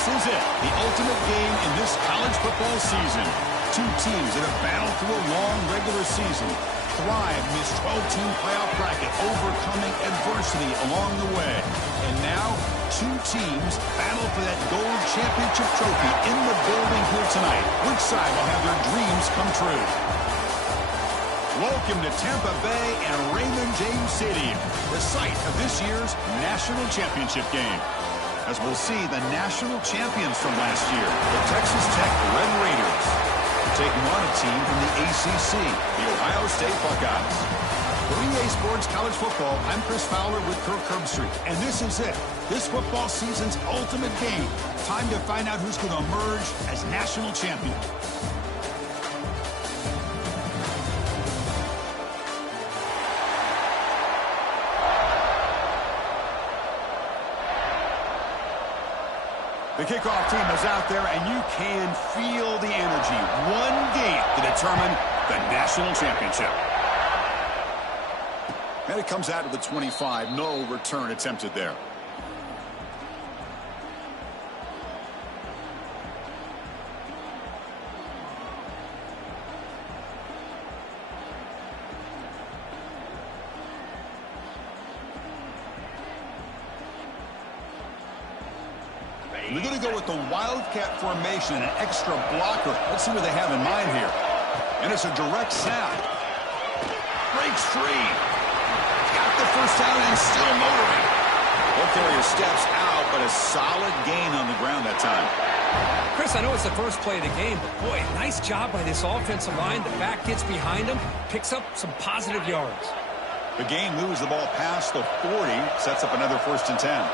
this is it, the ultimate game in this college football season. Two teams that have battled through a long regular season, thrived in this 12-team playoff bracket, overcoming adversity along the way. And now, two teams battle for that gold championship trophy in the building here tonight. Which side will have their dreams come true? Welcome to Tampa Bay and Raymond James Stadium, the site of this year's national championship game. As we'll see, the national champions from last year, the Texas Tech Red Raiders, taking on a team from the ACC, the Ohio State Buckeyes. For EA Sports College Football, I'm Chris Fowler with Kirk Herbstreit, and this is it, this football season's ultimate game. Time to find out who's going to emerge as national champion. The kickoff team is out there, and you can feel the energy. One game to determine the national championship. And it comes out of the 25. No return attempted there. They're going to go with the Wildcat formation and an extra blocker. Let's see what they have in mind here. And it's a direct snap. Breaks free. Got the first down and still motoring. Ball carrier steps out, but a solid gain on the ground that time. Chris, I know it's the first play of the game, but boy, nice job by this offensive line. The back gets behind him, picks up some positive yards. The gain moves the ball past the 40, sets up another 1st and 10.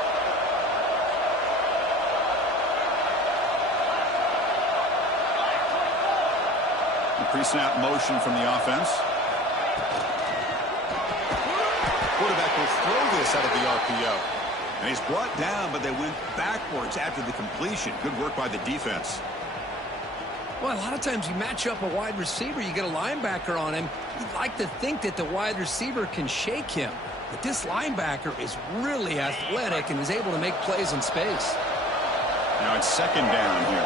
Pre-snap motion from the offense. Quarterback will throw this out of the RPO. And he's brought down, but they went backwards after the completion. Good work by the defense. Well, a lot of times you match up a wide receiver, you get a linebacker on him. You'd like to think that the wide receiver can shake him. But this linebacker is really athletic and is able to make plays in space. Now it's 2nd down here.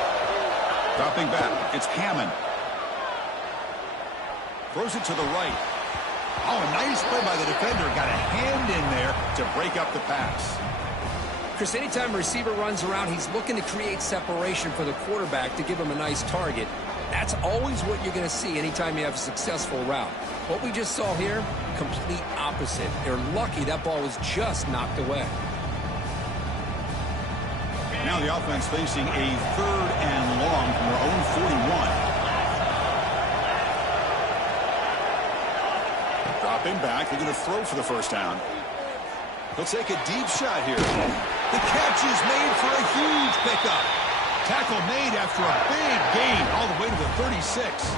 Dropping back, it's Hammond. Throws it to the right. Oh, a nice play by the defender. Got a hand in there to break up the pass. Chris, anytime a receiver runs around, he's looking to create separation for the quarterback to give him a nice target. That's always what you're going to see anytime you have a successful route. What we just saw here, complete opposite. They're lucky that ball was just knocked away. Now the offense facing a 3rd and long from their own 41. Dropping back, they're going to throw for the 1st down. They'll take a deep shot here. The catch is made for a huge pickup. Tackle made after a big gain all the way to the 36.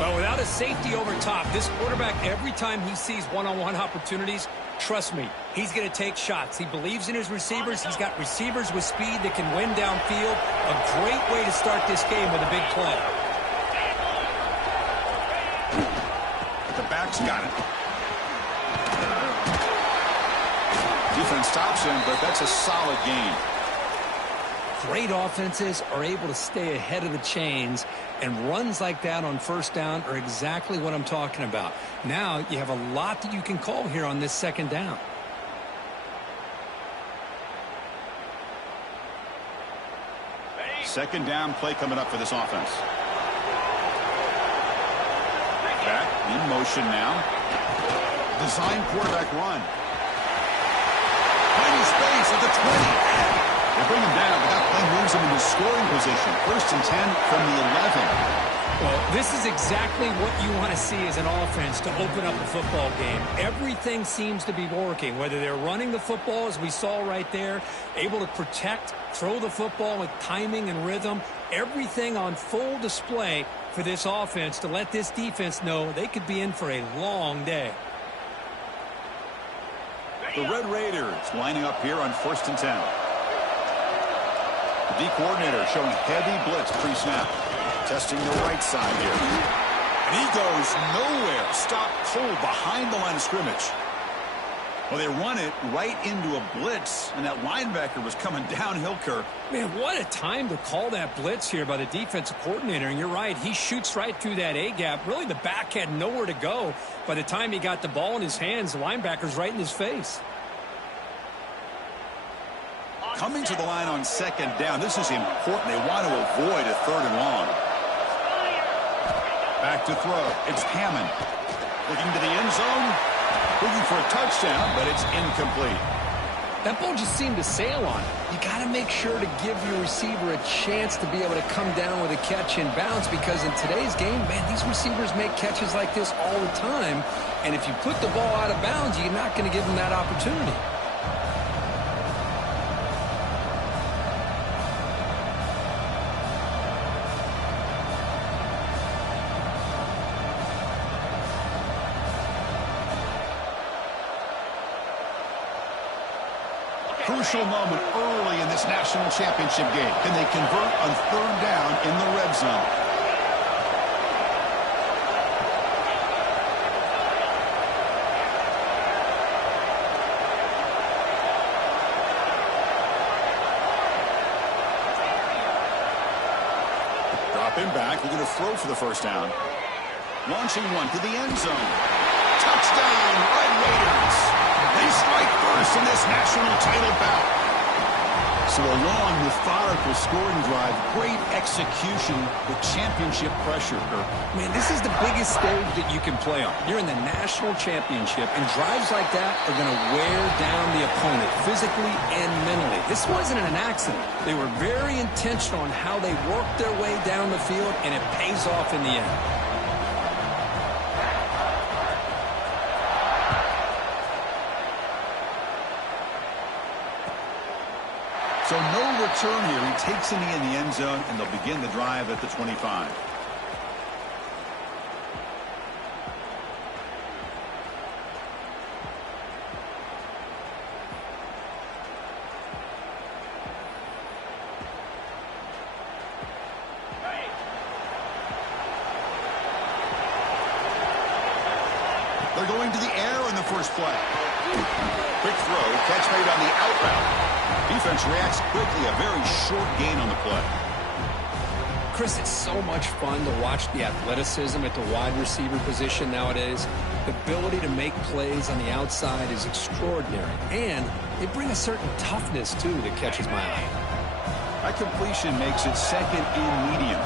Well, without a safety over top, this quarterback, every time he sees one-on-one opportunities, trust me, he's going to take shots. He believes in his receivers. He's got receivers with speed that can win downfield. A great way to start this game with a big play. The back's got it. Defense stops him, but that's a solid gain. Great offenses are able to stay ahead of the chains, and runs like that on 1st down are exactly what I'm talking about. Now you have a lot that you can call here on this 2nd down. Second down play coming up for this offense. Back in motion now. Design quarterback run. Tiny space at the 20. They bring him down, but that play moves him into scoring position. 1st and 10 from the 11. Well, this is exactly what you want to see as an offense to open up a football game. Everything seems to be working, whether they're running the football, as we saw right there, able to protect, throw the football with timing and rhythm. Everything on full display for this offense to let this defense know they could be in for a long day. The Red Raiders lining up here on 1st and 10. The D coordinator showing heavy blitz pre-snap. Testing the right side here. And he goes nowhere. Stopped cold behind the line of scrimmage. Well, they run it right into a blitz, and that linebacker was coming downhill, Kirk. Man, what a time to call that blitz here by the defensive coordinator. And you're right, he shoots right through that A-gap. Really, the back had nowhere to go. By the time he got the ball in his hands, the linebacker's right in his face. Coming to the line on second down, this is important. They want to avoid a 3rd and long. Back to throw. It's Hammond. Looking to the end zone. Looking for a touchdown, but it's incomplete. That ball just seemed to sail on it. You got to make sure to give your receiver a chance to be able to come down with a catch and bounce, because in today's game, man, these receivers make catches like this all the time. And if you put the ball out of bounds, you're not going to give them that opportunity. Crucial moment early in this national championship game. Can they convert on 3rd down in the red zone? Drop him back. We're going to throw for the first down. Launching one to the end zone. Touchdown, Red Raiders. They strike first in this national title bout. So a long, methodical scoring drive, great execution with championship pressure. Man, this is the biggest stage that you can play on. You're in the national championship, and drives like that are going to wear down the opponent physically and mentally. This wasn't an accident. They were very intentional on how they worked their way down the field, and it pays off in the end. So no return here. He takes it in the end zone, and they'll begin the drive at the 25. They're going to the air in the first play. Quick throw, catch made on the out route. Defense reacts quickly, a very short gain on the play. Chris, it's so much fun to watch the athleticism at the wide receiver position nowadays. The ability to make plays on the outside is extraordinary, and they bring a certain toughness, too, that catches my eye. That completion makes it second and medium.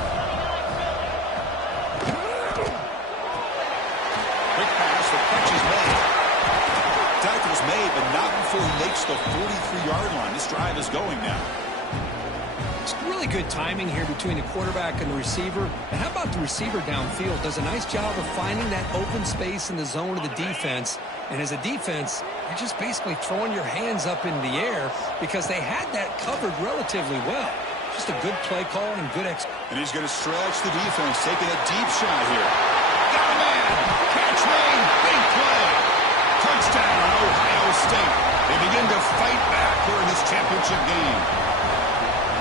Quick pass, the catch is made. Tackle's made, but not before he makes the 43-yard line. This drive is going now. It's really good timing here between the quarterback and the receiver. And how about the receiver downfield? Does a nice job of finding that open space in the zone of the defense. And as a defense, you're just basically throwing your hands up in the air because they had that covered relatively well. Just a good play call and good execution. And he's going to stretch the defense, taking a deep shot here. Got a man! Catch made! Big play! Touchdown, Ohio State. They begin to fight back here in this championship game.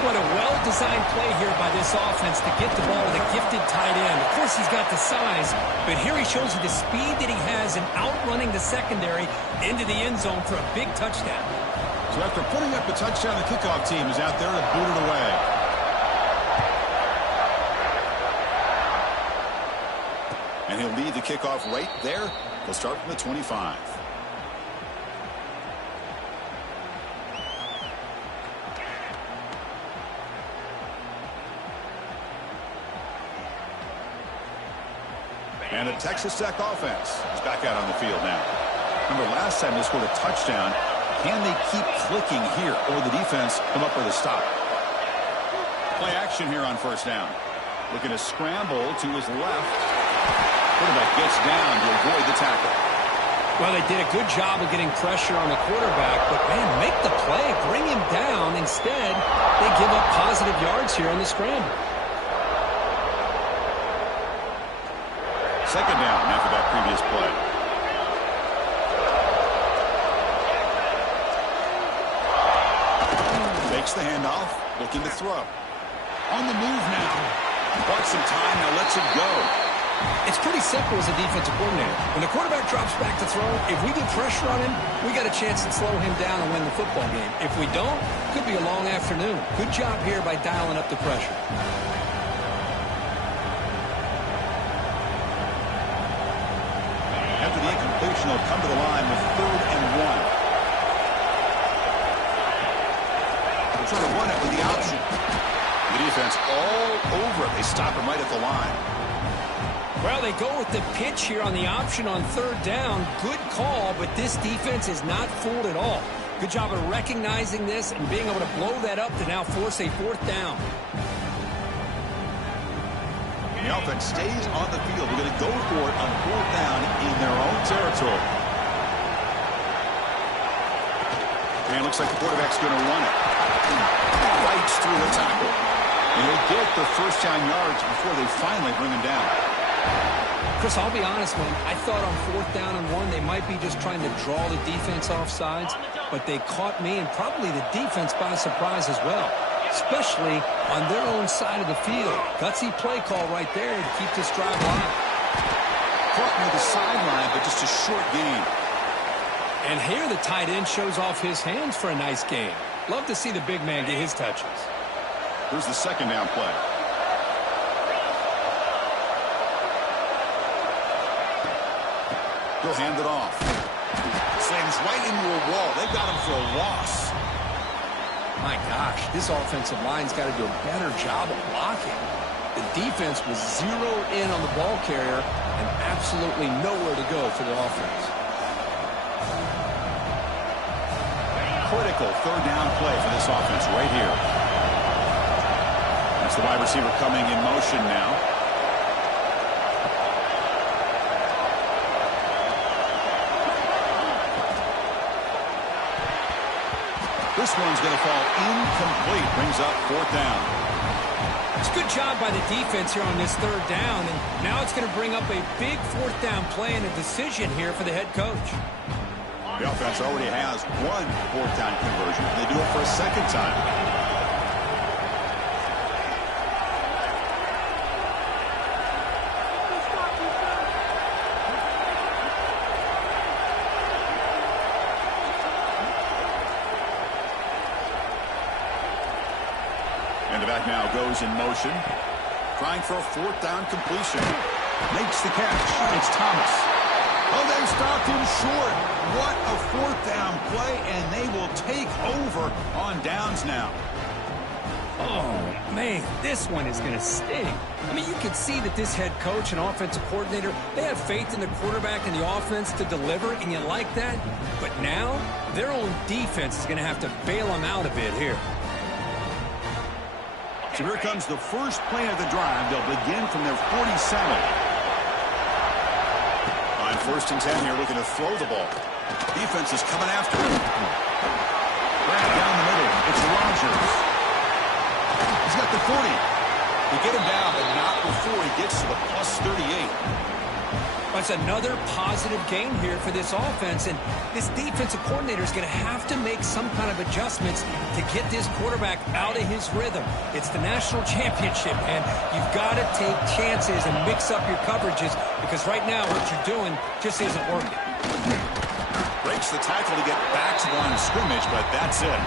What a well-designed play here by this offense to get the ball with a gifted tight end. Of course, he's got the size, but here he shows you the speed that he has in outrunning the secondary into the end zone for a big touchdown. So after putting up a touchdown, the kickoff team is out there to boot it away. And he'll lead the kickoff right there. He'll start from the 25. And the Texas Tech offense is back out on the field now. Remember, last time they scored a touchdown. Can they keep clicking here, or the defense come up with a stop? Play action here on first down. Looking to scramble to his left. Quarterback gets down to avoid the tackle. Well, they did a good job of getting pressure on the quarterback, but, man, make the play, bring him down. Instead, they give up positive yards here on the scramble. Second down after that previous play. Makes the handoff, looking to throw. On the move now. Bought some time, now lets it go. It's pretty simple as a defensive coordinator. When the quarterback drops back to throw, if we get pressure on him, we got a chance to slow him down and win the football game. If we don't, could be a long afternoon. Good job here by dialing up the pressure. After the incompletion, they'll come to the line with 3rd and 1. They're trying to run it with the option. The defense all over it. They stop him right at the line. Well, they go with the pitch here on the option on 3rd down. Good call, but this defense is not fooled at all. Good job of recognizing this and being able to blow that up to now force a 4th down. The offense stays on the field. They're going to go for it on 4th down in their own territory. And it looks like the quarterback's going to run it. Right through the tackle. And he'll get the 1st down yards before they finally bring him down. Chris, I'll be honest, man. I thought on 4th down and 1, they might be just trying to draw the defense off sides, but they caught me and probably the defense by surprise as well, especially on their own side of the field. Gutsy play call right there to keep this drive alive. Caught near the sideline, but just a short gain. And here the tight end shows off his hands for a nice gain. Love to see the big man get his touches. Here's the 2nd down play. He'll hand it off. Slams right into a wall. They've got him for a loss. My gosh, this offensive line's got to do a better job of blocking. The defense was zeroed in on the ball carrier and absolutely nowhere to go for the offense. Critical 3rd down play for this offense right here. That's the wide receiver coming in motion now. This one's going to fall incomplete. Brings up 4th down. It's a good job by the defense here on this 3rd down, and now it's going to bring up a big 4th down play and a decision here for the head coach. The offense already has 1 4th down conversion. They do it for a 2nd time. And the back now goes in motion, trying for a 4th down completion. Makes the catch. It's Thomas. Oh, they stopped him short. What a 4th down play, and they will take over on downs now. Oh, man, this one is going to sting. I mean, you can see that this head coach and offensive coordinator, they have faith in the quarterback and the offense to deliver, and you like that. But now, their own defense is going to have to bail them out a bit here. So here comes the first play of the drive. They'll begin from their 47. On 1st and 10 here, looking to throw the ball. Defense is coming after him. Right down the middle. It's Rodgers. He's got the 40. They get him down, but not before he gets to the plus 38. That's another positive game here for this offense, and this defensive coordinator is going to have to make some kind of adjustments to get this quarterback out of his rhythm. It's the national championship, and you've got to take chances and mix up your coverages because right now what you're doing just isn't working. Breaks the tackle to get back to the line of scrimmage, but that's it.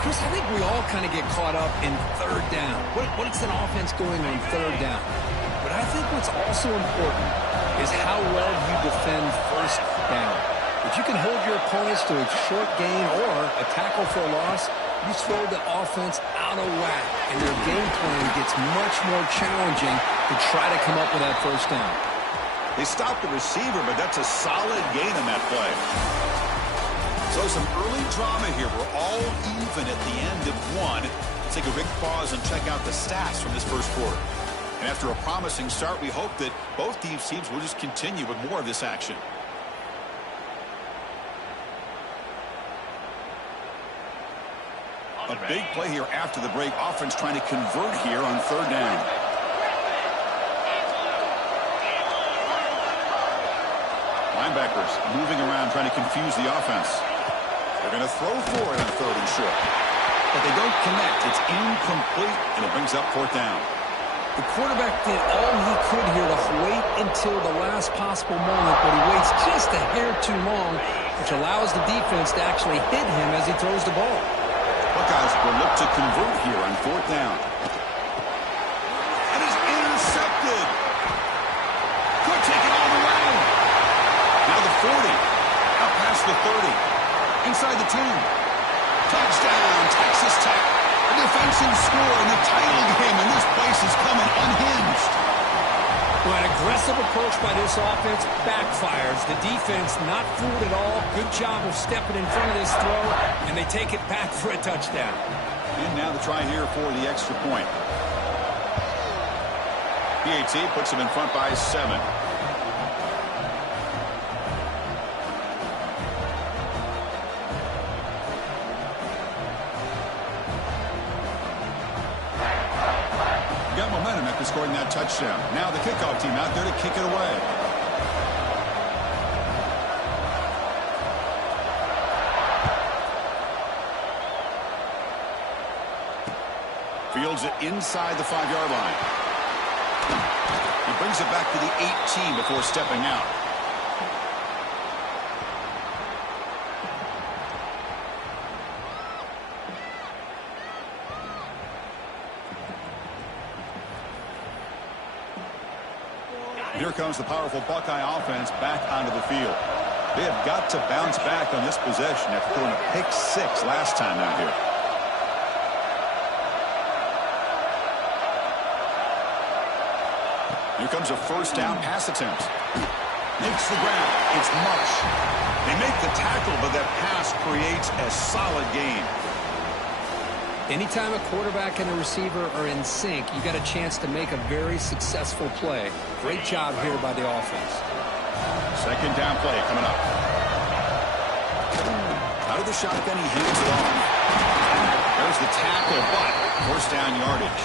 Chris, I think we all kind of get caught up in 3rd down. What's an offense going on 3rd down? But I think what's also important is how well you defend 1st down. If you can hold your opponents to a short gain or a tackle for a loss, you throw the offense out of whack, and their game plan gets much more challenging to try to come up with that 1st down. They stopped the receiver, but that's a solid gain in that play. So some early drama here. We're all even at the end of 1. Let's take a big pause and check out the stats from this first quarter. And after a promising start, we hope that both these teams will just continue with more of this action. A big play here after the break. Offense trying to convert here on 3rd down. Linebackers moving around trying to confuse the offense. They're going to throw for it on 3rd and short. But they don't connect. It's incomplete, and it brings up 4th down. The quarterback did all he could here to wait until the last possible moment, but he waits just a hair too long, which allows the defense to actually hit him as he throws the ball. Buckeyes will look to convert here on 4th down. And is intercepted. Could take it all the way. Now the 40. Out past the 30. Inside the 10. Touchdown, Texas Tech. A defensive score in the title game, and this place is coming unhinged. Well, an aggressive approach by this offense backfires. The defense not fooled at all. Good job of stepping in front of this throw, and they take it back for a touchdown. And now the try here for the extra point. PAT puts them in front by 7. Got momentum after scoring that touchdown. Now the kickoff team out there to kick it away. Fields it inside the 5-yard line. He brings it back to the 18 before stepping out. Here comes the powerful Buckeye offense back onto the field. They have got to bounce back on this possession after throwing a pick 6 last time out here. Here comes a 1st down pass attempt. Makes the ground. It's Marsh. They make the tackle, but that pass creates a solid gain. Anytime a quarterback and a receiver are in sync, you got a chance to make a very successful play. Great job here by the offense. 2nd down play coming up. Out of the shotgun, he hands it off. There's the tackle, but 1st down yardage.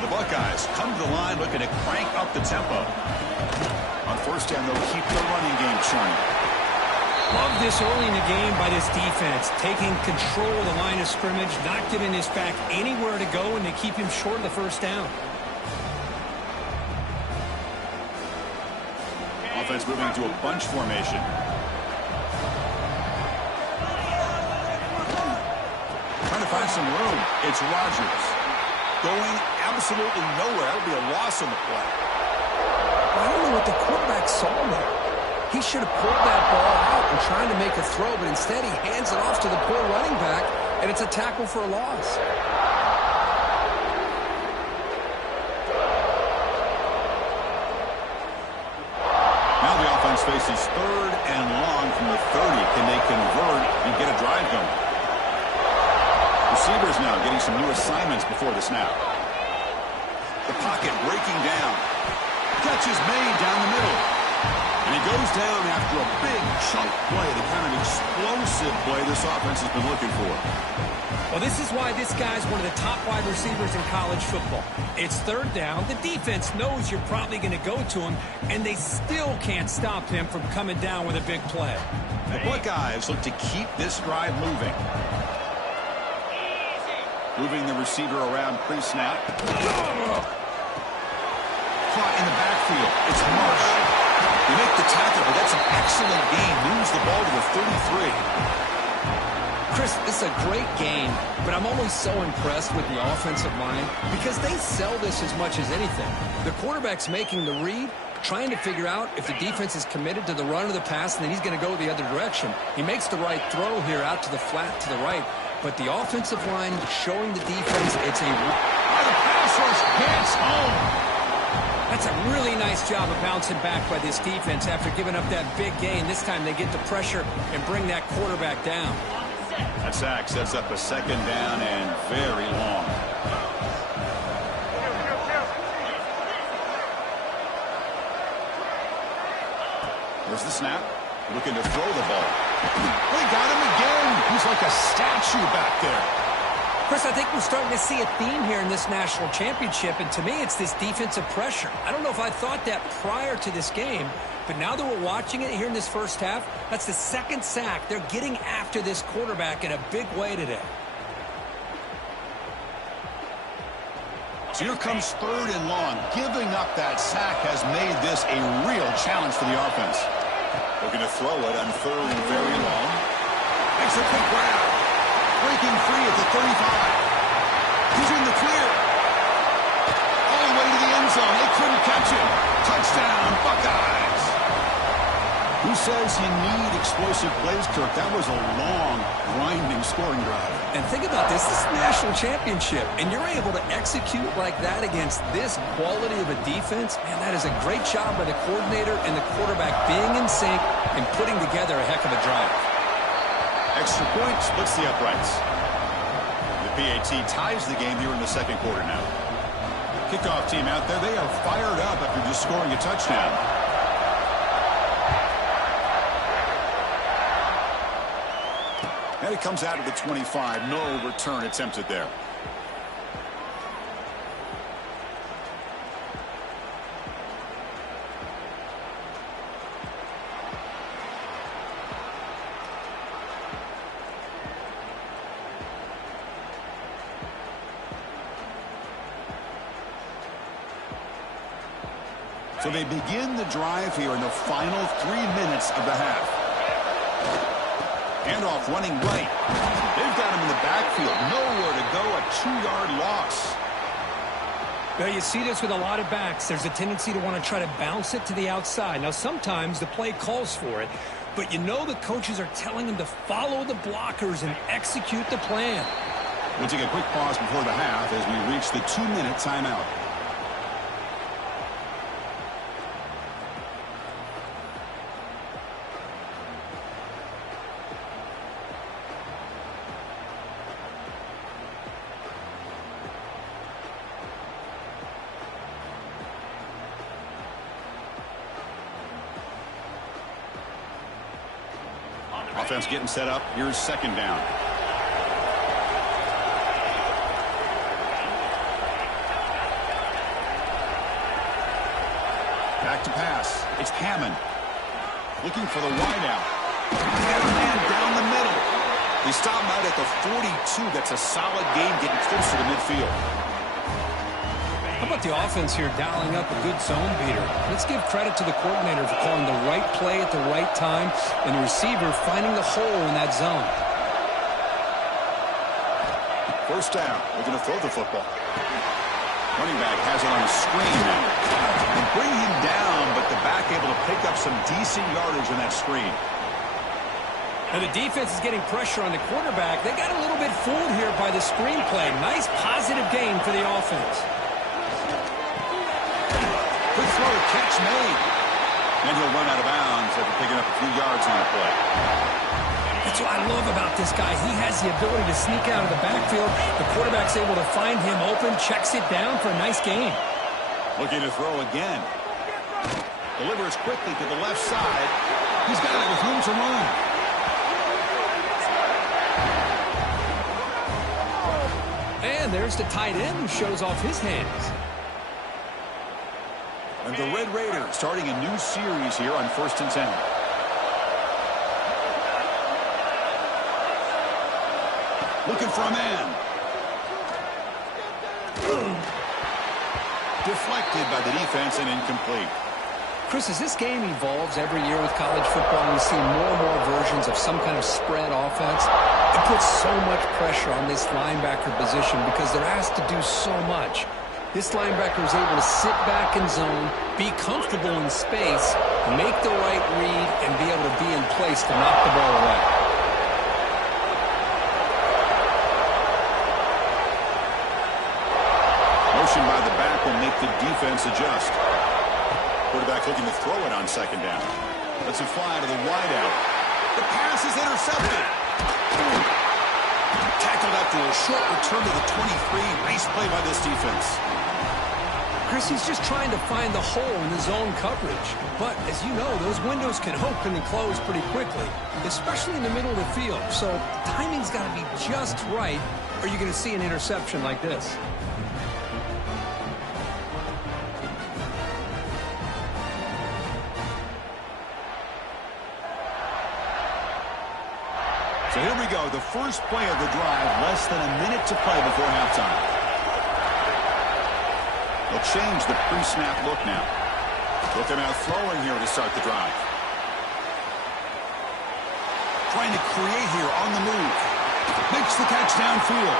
The Buckeyes come to the line looking to crank up the tempo. On 1st down, they'll keep the running game churning. Love this early in the game by this defense, taking control of the line of scrimmage, not giving this back anywhere to go, and they keep him short of the 1st down. Offense moving to a bunch formation. Trying to find some room. It's Rodgers. Going absolutely nowhere. That'll be a loss on the play. I don't know what the quarterback saw there. He should have pulled that ball out and trying to make a throw, but instead he hands it off to the poor running back, and it's a tackle for a loss. Now the offense faces 3rd and long from the 30. Can they convert and get a drive going? Receivers now getting some new assignments before the snap. The pocket breaking down. Catch is made down the middle. And he goes down after a big chunk play, the kind of explosive play this offense has been looking for. Well, this is why this guy's one of the top wide receivers in college football. It's 3rd down. The defense knows you're probably going to go to him, and they still can't stop him from coming down with a big play. The Buckeyes look to keep this drive moving. Moving the receiver around pre-snap. Caught in the backfield. It's Marsh. They make the tackle, but that's an excellent gain. Moves the ball to the 33. Chris, this is a great game, but I'm always so impressed with the offensive line because they sell this as much as anything. The quarterback's making the read, trying to figure out if the defense is committed to the run or the pass, and then he's going to go the other direction. He makes the right throw here out to the flat to the right, but the offensive line showing the defense it's a... The pass rush gets home. That's a really nice job of bouncing back by this defense after giving up that big gain. This time they get the pressure and bring that quarterback down. That sack sets up a 2nd down and very long. There's the snap. Looking to throw the ball. They got him again. He's like a statue back there. Chris, I think we're starting to see a theme here in this national championship, and to me it's this defensive pressure. I don't know if I thought that prior to this game, but now that we're watching it here in this 1st half, that's the 2nd sack. They're getting after this quarterback in a big way today. So here comes 3rd and long. Giving up that sack has made this a real challenge for the offense. Looking to throw it on 3rd and very long. Makes a quick grab. Breaking free at the 35. He's in the clear. All the way to the end zone. They couldn't catch him. Touchdown, Buckeyes. Who says you need explosive plays, Kirk? That was a long, grinding scoring drive. And think about this. This is a national championship, and you're able to execute like that against this quality of a defense. Man, that is a great job by the coordinator and the quarterback being in sync and putting together a heck of a drive. Extra point splits the uprights. The PAT ties the game here in the 2nd quarter now. Kickoff team out there. They are fired up after just scoring a touchdown. And it comes out of the 25. No return attempted there. So they begin the drive here in the final 3 minutes of the half. Handoff running right. They've got him in the backfield. Nowhere to go. A 2-yard loss. Well, you see this with a lot of backs. There's a tendency to want to try to bounce it to the outside. Now, sometimes the play calls for it, but you know the coaches are telling them to follow the blockers and execute the plan. We'll take a quick pause before the half as we reach the 2-minute timeout. Offense getting set up. Here's 2nd down. Back to pass. It's Hammond. Looking for the wideout. Got a man down the middle. They stop him out at the 42. That's a solid gain getting closer to midfield. How about the offense here dialing up a good zone beater? Let's give credit to the coordinator for calling the right play at the right time and the receiver finding the hole in that zone. 1st down. We're going to throw the football. Running back has it on a screen now. And bring him down, but the back able to pick up some decent yardage in that screen. And the defense is getting pressure on the quarterback. They got a little bit fooled here by the screen play. Nice positive gain for the offense. Good throw, catch made. And he'll run out of bounds after picking up a few yards on the play. That's what I love about this guy. He has the ability to sneak out of the backfield. The quarterback's able to find him open, checks it down for a nice gain. Looking to throw again. Delivers quickly to the left side. He's got it with room to run. And there's the tight end who shows off his hands. And the Red Raiders starting a new series here on 1st and 10. Looking for a man. Deflected by the defense and incomplete. Chris, as this game evolves every year with college football, we see more and more versions of some kind of spread offense. It puts so much pressure on this linebacker position because they're asked to do so much. This linebacker is able to sit back in zone, be comfortable in space, make the right read, and be able to be in place to knock the ball away. Motion by the back will make the defense adjust. Quarterback looking to throw it on 2nd down. Lets it fly to the wideout. The pass is intercepted. Tackled after a short return to the 23. Nice play by this defense. Chris, he's just trying to find the hole in the zone coverage. But, as you know, those windows can open and close pretty quickly, especially in the middle of the field. So, timing's got to be just right, or you're going to see an interception like this. So here we go, the first play of the drive, less than a minute to play before halftime. They'll change the pre-snap look now. But they're now throwing here to start the drive. Trying to create here on the move. Makes the catch downfield.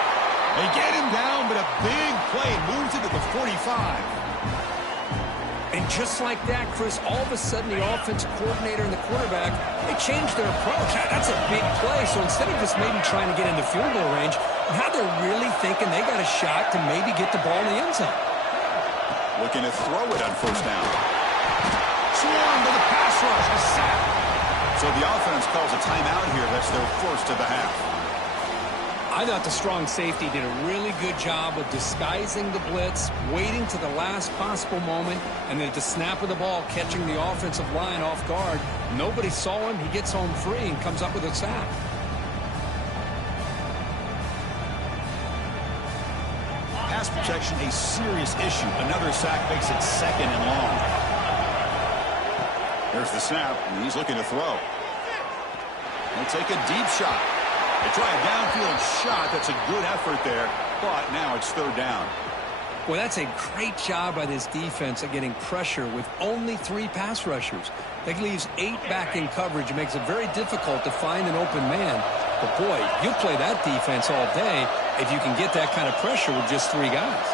They get him down, but a big play moves it to the 45. And just like that, Chris, all of a sudden the offensive coordinator and the quarterback, they changed their approach. That's a big play. So instead of just maybe trying to get into field goal range, now they're really thinking they got a shot to maybe get the ball in the end zone. Looking to throw it on first down. Swarm to the pass rush. A sack. So the offense calls a timeout here. That's their first of the half. I thought the strong safety did a really good job of disguising the blitz, waiting to the last possible moment, and then at the snap of the ball, catching the offensive line off guard. Nobody saw him. He gets home free and comes up with a sack. Pass protection, a serious issue. Another sack makes it 2nd and long. There's the snap, and he's looking to throw. He'll take a deep shot. They try a downfield shot. That's a good effort there, but now it's 3rd down. Well, that's a great job by this defense at getting pressure with only 3 pass rushers. That leaves 8 back in coverage. It makes it very difficult to find an open man. But, boy, you'll play that defense all day if you can get that kind of pressure with just 3 guys.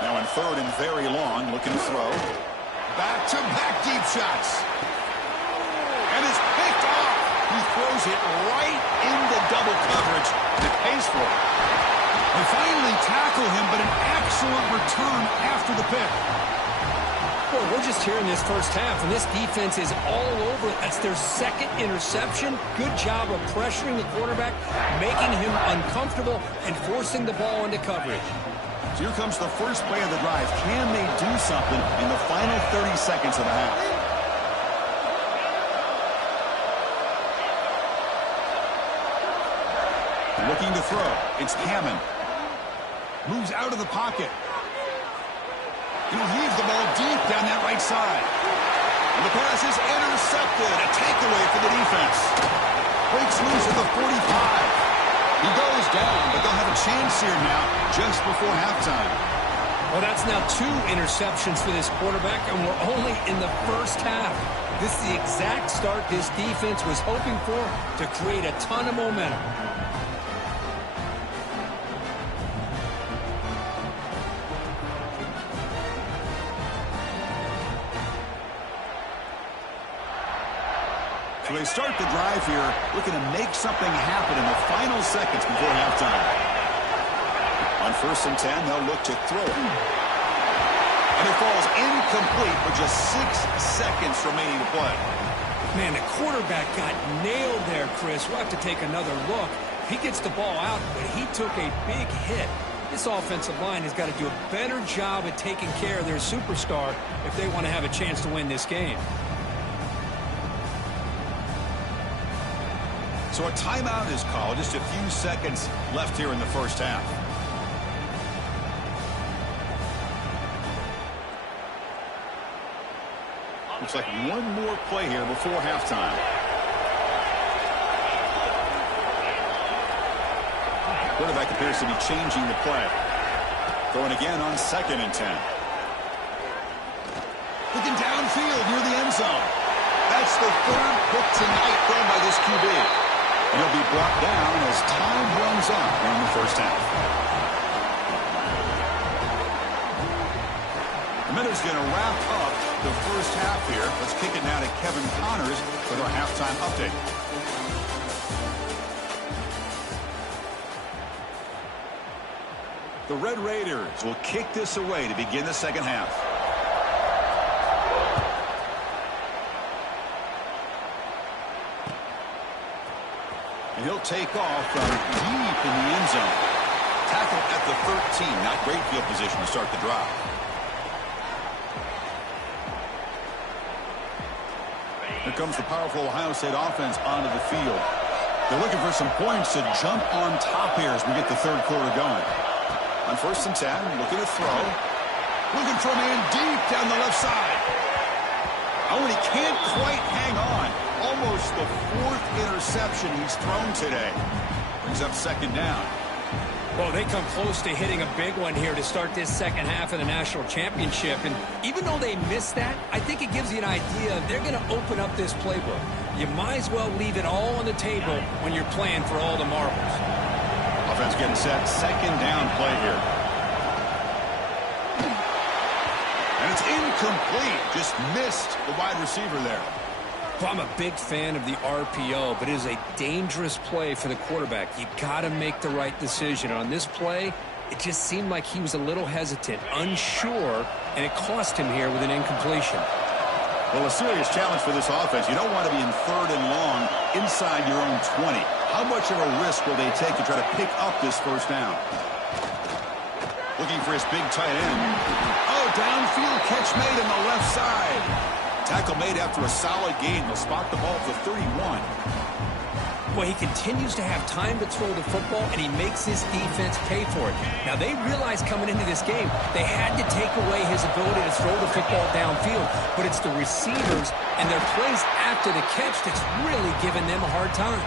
Now in 3rd and very long, looking to throw. Back-to-back deep shots. And it's picked off. He throws it right into double coverage. It pays for it. They finally tackle him, but an excellent return after the pick. Boy, we're just here in this first half, and this defense is all over it. That's their 2nd interception. Good job of pressuring the quarterback, making him uncomfortable, and forcing the ball into coverage. So here comes the first play of the drive. Can they do something in the final 30 seconds of the half? Looking to throw. It's Hammond. Moves out of the pocket. He'll heave the ball deep down that right side. And the pass is intercepted. A takeaway for the defense. Breaks loose at the 45. He goes down, but they'll have a chance here now just before halftime. Well, that's now 2 interceptions for this quarterback, and we're only in the first half. This is the exact start this defense was hoping for to create a ton of momentum. So they start the drive here, looking to make something happen in the final seconds before halftime. On 1st and 10, they'll look to throw it. And it falls incomplete with just 6 seconds remaining to play. Man, the quarterback got nailed there, Chris. We'll have to take another look. He gets the ball out, but he took a big hit. This offensive line has got to do a better job at taking care of their superstar if they want to have a chance to win this game. So a timeout is called. Just a few seconds left here in the first half. Looks like one more play here before halftime. Quarterback appears to be changing the play. Going again on 2nd and 10. Looking downfield near the end zone. That's the 3rd pick tonight thrown by this QB. And he'll be brought down as time runs on in the first half. The minute's going to wrap up the first half here. Let's kick it now to Kevin Connors with our halftime update. The Red Raiders will kick this away to begin the second half. And he'll take off from deep in the end zone. Tackle at the 13. Not great field position to start the drive. Here comes the powerful Ohio State offense onto the field. They're looking for some points to jump on top here as we get the 3rd quarter going. On 1st and 10, looking to throw. Looking for a man deep down the left side. Oh, and he can't quite hang on. almost the 4th interception he's thrown today. Brings up 2nd down. Well, they come close to hitting a big one here to start this second half of the national championship. And even though they missed that, I think it gives you an idea they're going to open up this playbook. You might as well leave it all on the table when you're playing for all the marbles. Offense getting set. 2nd down play here. And it's incomplete. Just missed the wide receiver there. Well, I'm a big fan of the RPO, but it is a dangerous play for the quarterback. You got to make the right decision. On this play, it just seemed like he was a little hesitant, unsure, and it cost him here with an incompletion. Well, a serious challenge for this offense. You don't want to be in 3rd and long inside your own 20. How much of a risk will they take to try to pick up this 1st down? Looking for his big tight end. Oh, downfield catch made on the left side. Tackle made after a solid gain. They'll spot the ball at the 31. Well, he continues to have time to throw the football, and he makes his defense pay for it. Now, they realized coming into this game they had to take away his ability to throw the football downfield, but it's the receivers and their plays after the catch that's really giving them a hard time.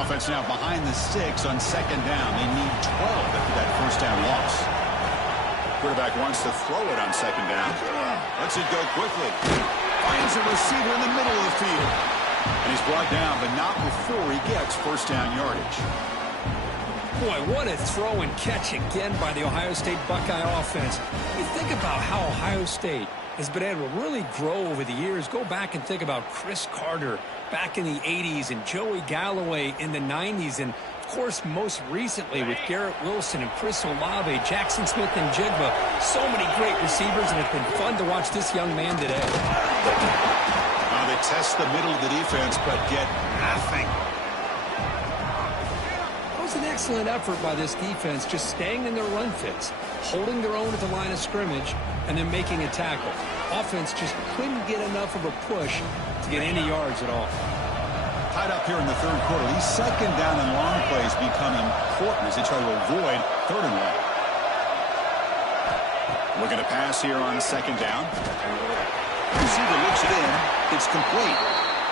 Offense now behind the 6 on 2nd down. They need 12 after that 1st down loss. Quarterback wants to throw it on 2nd down. Lets it go quickly. Finds a receiver in the middle of the field. And he's brought down, but not before he gets 1st down yardage. Boy, what a throw and catch again by the Ohio State Buckeye offense. You think about how Ohio State has been able to really grow over the years. Go back and think about Chris Carter back in the 80s and Joey Galloway in the 90s. And, of course, most recently with Garrett Wilson and Chris Olave, Jackson Smith and Jigba. So many great receivers, and it's been fun to watch this young man today. Now they test the middle of the defense, but get nothing. That was an excellent effort by this defense, just staying in their run fits, holding their own at the line of scrimmage, and then making a tackle. Offense just couldn't get enough of a push to get any yards at all. Tied up here in the 3rd quarter. These 2nd down and long plays become important as they try to avoid 3rd and long. Looking to pass here on 2nd down. Receiver looks it in. It's complete.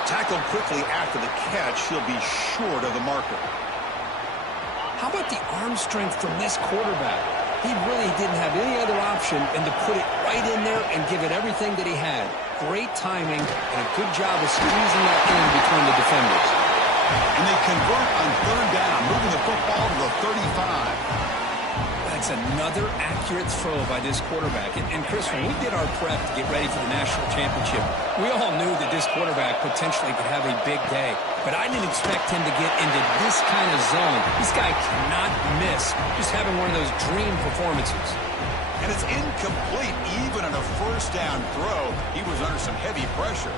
Tackled quickly after the catch. He'll be short of the marker. How about the arm strength from this quarterback? He really didn't have any other option than to put it right in there and give it everything that he had. Great timing and a good job of squeezing that in between the defenders. And they convert on 3rd down, moving the football to the 35. That's another accurate throw by this quarterback. And Chris, when we did our prep to get ready for the national championship, we all knew that this quarterback potentially could have a big day. But I didn't expect him to get into this kind of zone. This guy cannot miss. Just having one of those dream performances. And it's incomplete even on a 1st down throw. He was under some heavy pressure.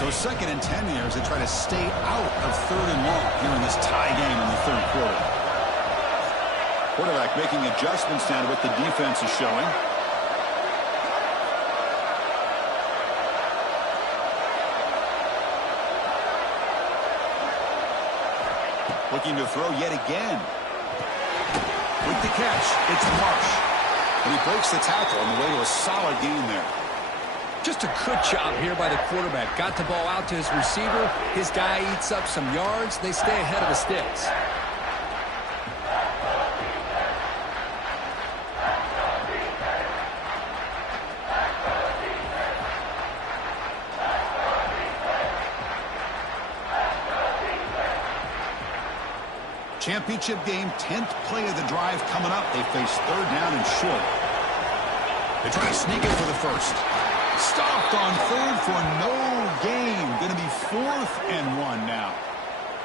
So 2nd and 10 here as they try to stay out of 3rd and long here in this tie game in the 3rd quarter. Quarterback making adjustments down to what the defense is showing. Looking to throw yet again. With the catch, it's Marsh. And he breaks the tackle on the way to a solid gain there. Just a good job here by the quarterback. Got the ball out to his receiver. His guy eats up some yards. They stay ahead of the sticks. Championship game, 10th play of the drive coming up. They face 3rd down and short. They try to sneak it for the 1st. Stopped on 3rd for no gain. Going to be 4th and 1 now.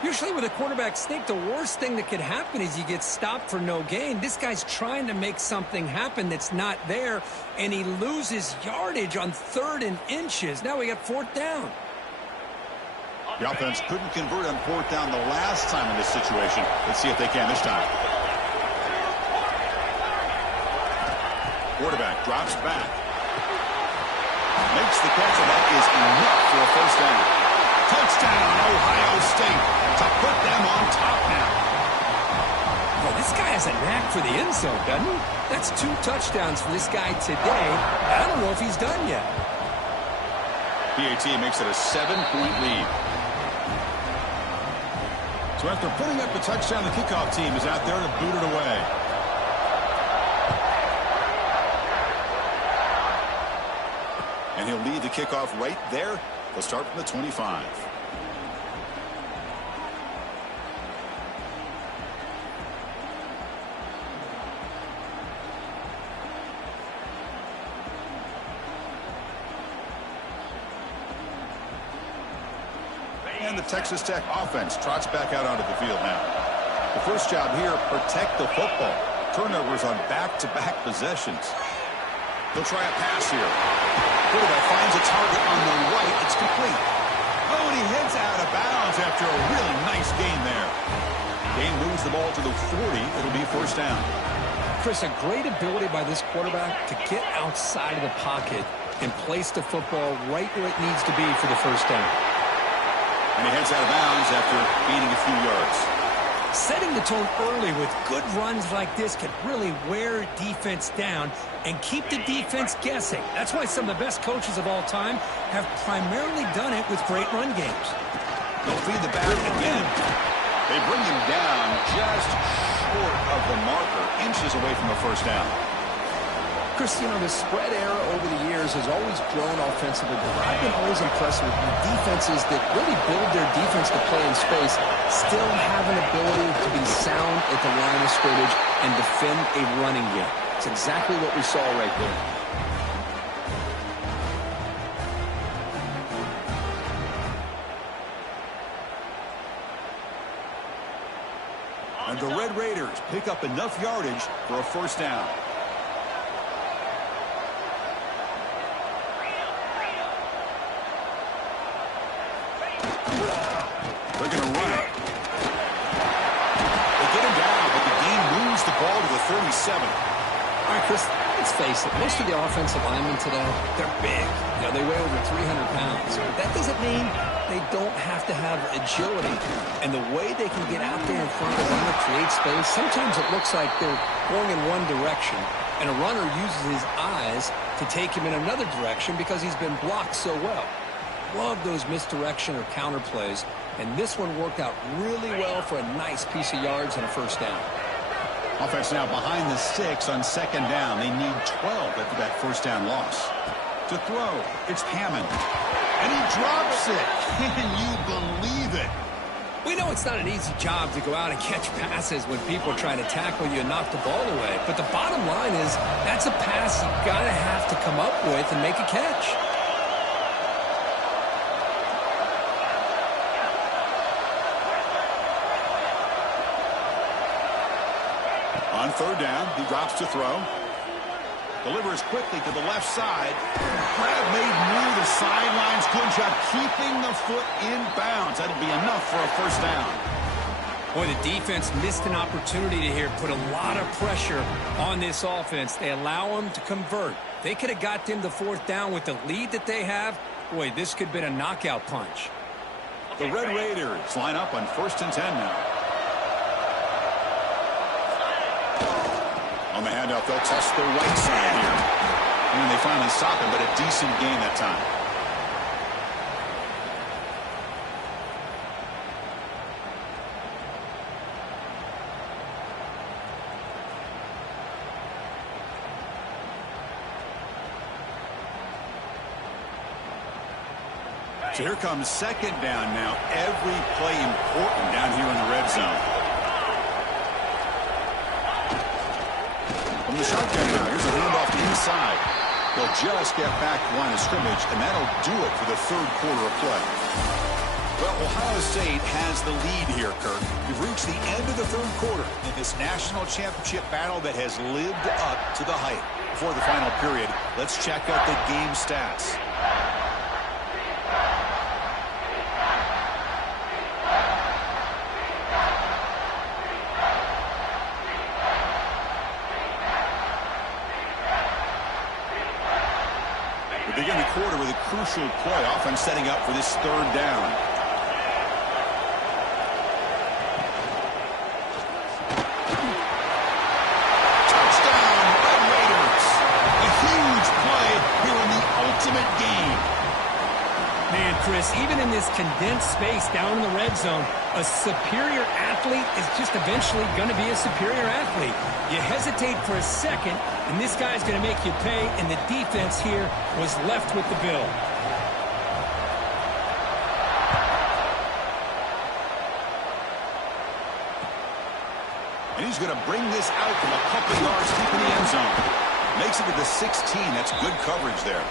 Usually with a quarterback sneak, the worst thing that could happen is you get stopped for no gain. This guy's trying to make something happen that's not there, and he loses yardage on 3rd and inches. Now we got 4th down. The offense couldn't convert on 4th down the last time in this situation. Let's see if they can this time. Quarterback drops back. Makes the catch, and that is enough for a 1st down. Touchdown, Ohio State, to put them on top now. Well, this guy has a knack for the end zone, doesn't he? That's 2 touchdowns for this guy today. I don't know if he's done yet. PAT makes it a 7-point lead. So after putting up the touchdown, the kickoff team is out there to boot it away. And he'll lead the kickoff right there. They'll start from the 25. And the Texas Tech offense trots back out onto the field now. The first job here, protect the football. Turnovers on back-to-back possessions. They'll try a pass here. Quarterback finds a target on the right. It's complete. Oh, and he heads out of bounds after a really nice gain there. Game moves the ball to the 40. It'll be first down. Chris, a great ability by this quarterback to get outside of the pocket and place the football right where it needs to be for the first down. And he heads out of bounds after gaining a few yards. Setting the tone early with good runs like this can really wear defense down and keep the defense guessing. That's why some of the best coaches of all time have primarily done it with great run games. They'll feed the back again. They bring him down just short of the marker, inches away from a first down. Cristiano, the spread era over the years has always grown offensively, but I've been always impressed with the defenses that really build their defense to play in space, still have an ability to be sound at the line of scrimmage and defend a running game. It's exactly what we saw right there. And the Red Raiders pick up enough yardage for a first down. They're going to run it. They get him down, but the game moves the ball to the 37. All right, Chris, let's face it. Most of the offensive linemen today, they're big. You know, they weigh over 300 pounds. But that doesn't mean they don't have to have agility. And the way they can get out there in front of the runner, create space, sometimes it looks like they're going in one direction, and a runner uses his eyes to take him in another direction because he's been blocked so well. Love those misdirection or counter plays, and this one worked out really well for a nice piece of yards and a first down. Offense now behind the 6 on second down. They need 12 after that first down loss. To throw, it's Hammond. And he drops it. Can you believe it? We know it's not an easy job to go out and catch passes when people are trying to tackle you and knock the ball away. But the bottom line is that's a pass you've got to have to come up with and make a catch. On third down, he drops to throw. Delivers quickly to the left side. Grab made near the sidelines. Good job keeping the foot in bounds. That'll be enough for a first down. Boy, the defense missed an opportunity to here, put a lot of pressure on this offense. They allow them to convert. They could have got them the fourth down with the lead that they have. Boy, this could have been a knockout punch. The Red Raiders line up on 1st and 10 now. On the handoff, they'll test the right side here. And they finally stop him, but a decent gain that time. So here comes second down now. Every play important down here in the red zone. From the shotgun now, here's a handoff inside. They'll just get back to line of scrimmage, and that'll do it for the third quarter of play. Well, Ohio State has the lead here, Kirk. We've reached the end of the third quarter in this national championship battle that has lived up to the hype. Before the final period, let's check out the game stats. We begin the quarter with a crucial play, offense setting up for this third down. Chris, even in this condensed space down in the red zone, a superior athlete is just eventually going to be a superior athlete. You hesitate for a second, and this guy's going to make you pay, and the defense here was left with the bill. And he's going to bring this out from a couple yards deep in the end zone. Makes it to the 16. That's good coverage there.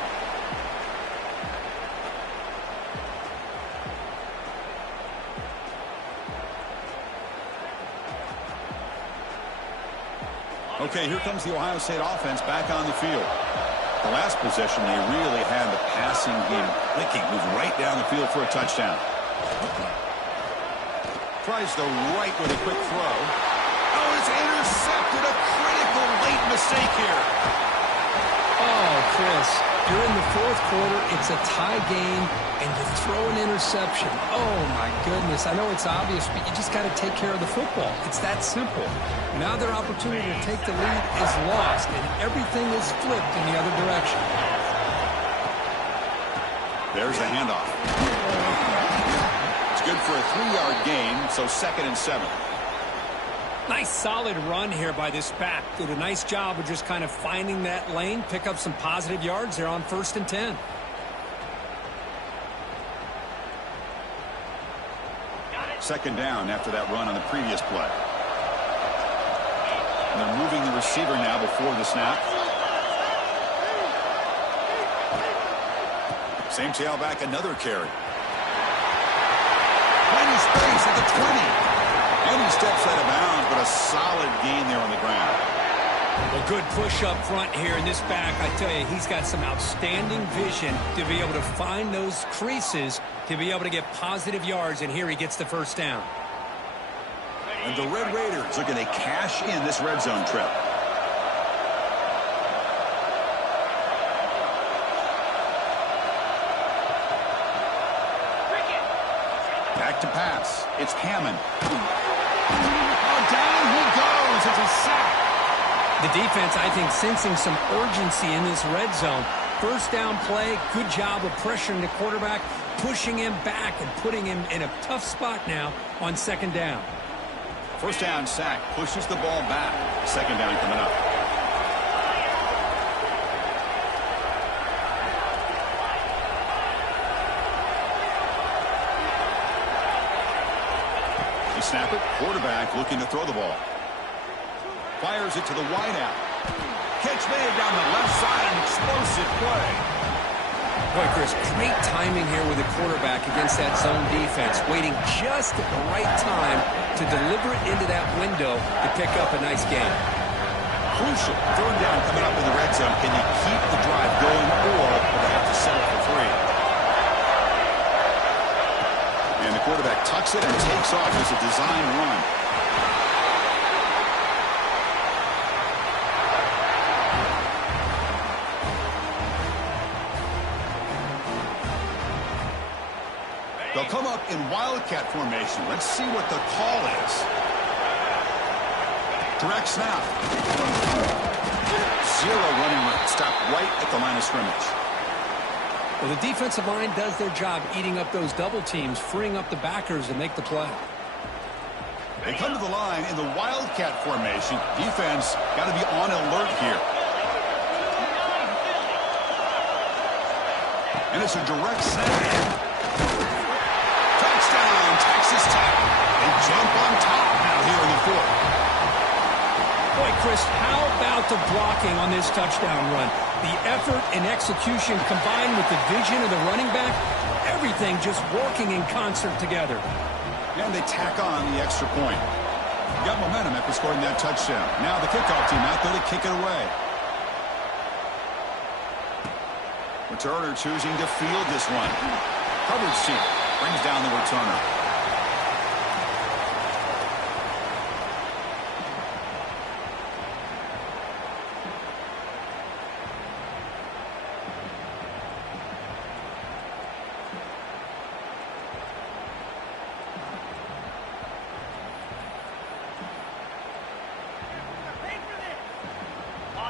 Okay, here comes the Ohio State offense back on the field. The last possession, they really had the passing game clicking. Moved right down the field for a touchdown. Tries the right with a quick throw. Oh, it's intercepted. A critical late mistake here. Oh, Chris, you're in the fourth quarter. It's a tie game, and you throw an interception. Oh, my goodness. I know it's obvious, but you just got to take care of the football. It's that simple. Now their opportunity to take the lead is lost, and everything is flipped in the other direction. There's the handoff. It's good for a 3-yard gain, so 2nd and 7. Nice solid run here by this back. Did a nice job of just kind of finding that lane, pick up some positive yards there on 1st and 10. Second down after that run on the previous play. And they're moving the receiver now before the snap. Same tailback, another carry. Plenty of space at the 20. And he steps out of bounds, but a solid gain there on the ground. Well, good push up front here in this back. I tell you, he's got some outstanding vision to be able to find those creases, to be able to get positive yards, and here he gets the first down. And the Red Raiders looking to cash in this red zone trip. Back to pass. It's Hammond. Oh, down he goes. It's a sack. The defense, I think, sensing some urgency in this red zone. First down play, good job of pressuring the quarterback, pushing him back and putting him in a tough spot now on 2nd down. First down sack, pushes the ball back. 2nd down coming up. The snapper, quarterback looking to throw the ball. Fires it to the wideout. Catch made down the left side, an explosive play. Boy, Chris, great timing here with the quarterback against that zone defense, waiting just at the right time to deliver it into that window to pick up a nice gain. Crucial. 3rd down coming up in the red zone. Can you keep the drive going, or will they have to settle for 3? And the quarterback tucks it and takes off as a design run. They'll come up in wildcat formation. Let's see what the call is. Direct snap. 0 running room. Stop right at the line of scrimmage. Well, the defensive line does their job eating up those double teams, freeing up the backers to make the play. They come to the line in the wildcat formation. Defense got to be on alert here. And it's a direct snap. Touchdown, Texas Tech. They jump on top now here in the 4th. Boy, Chris, how about the blocking on this touchdown run? The effort and execution combined with the vision of the running back, everything just working in concert together. And they tack on the extra point. Got momentum after scoring that touchdown. Now the kickoff team out there to kick it away. Returner choosing to field this one. Coverage team brings down the returner.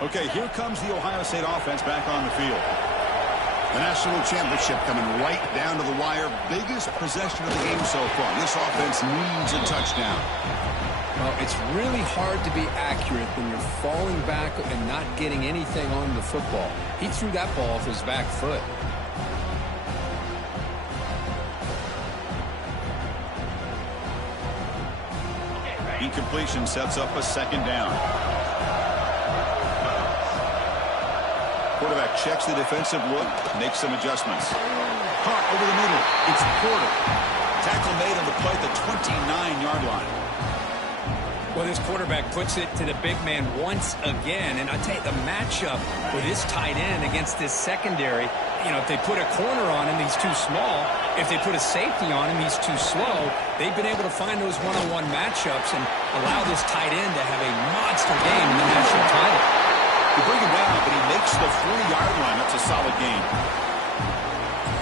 Okay, here comes the Ohio State offense back on the field. The national championship coming right down to the wire. Biggest possession of the game so far. This offense needs a touchdown. Well, it's really hard to be accurate when you're falling back and not getting anything on the football. He threw that ball off his back foot. Incompletion sets up a second down. Quarterback checks the defensive look, makes some adjustments. Caught over the middle. It's Porter. Tackle made on the play at the 29-yard line. Well, this quarterback puts it to the big man once again. And I tell you, the matchup with this tight end against this secondary, if they put a corner on him, he's too small. If they put a safety on him, he's too slow. They've been able to find those one-on-one matchups and allow this tight end to have a monster game in the national title. You bring him down, but he makes the 40-yard line. That's a solid game.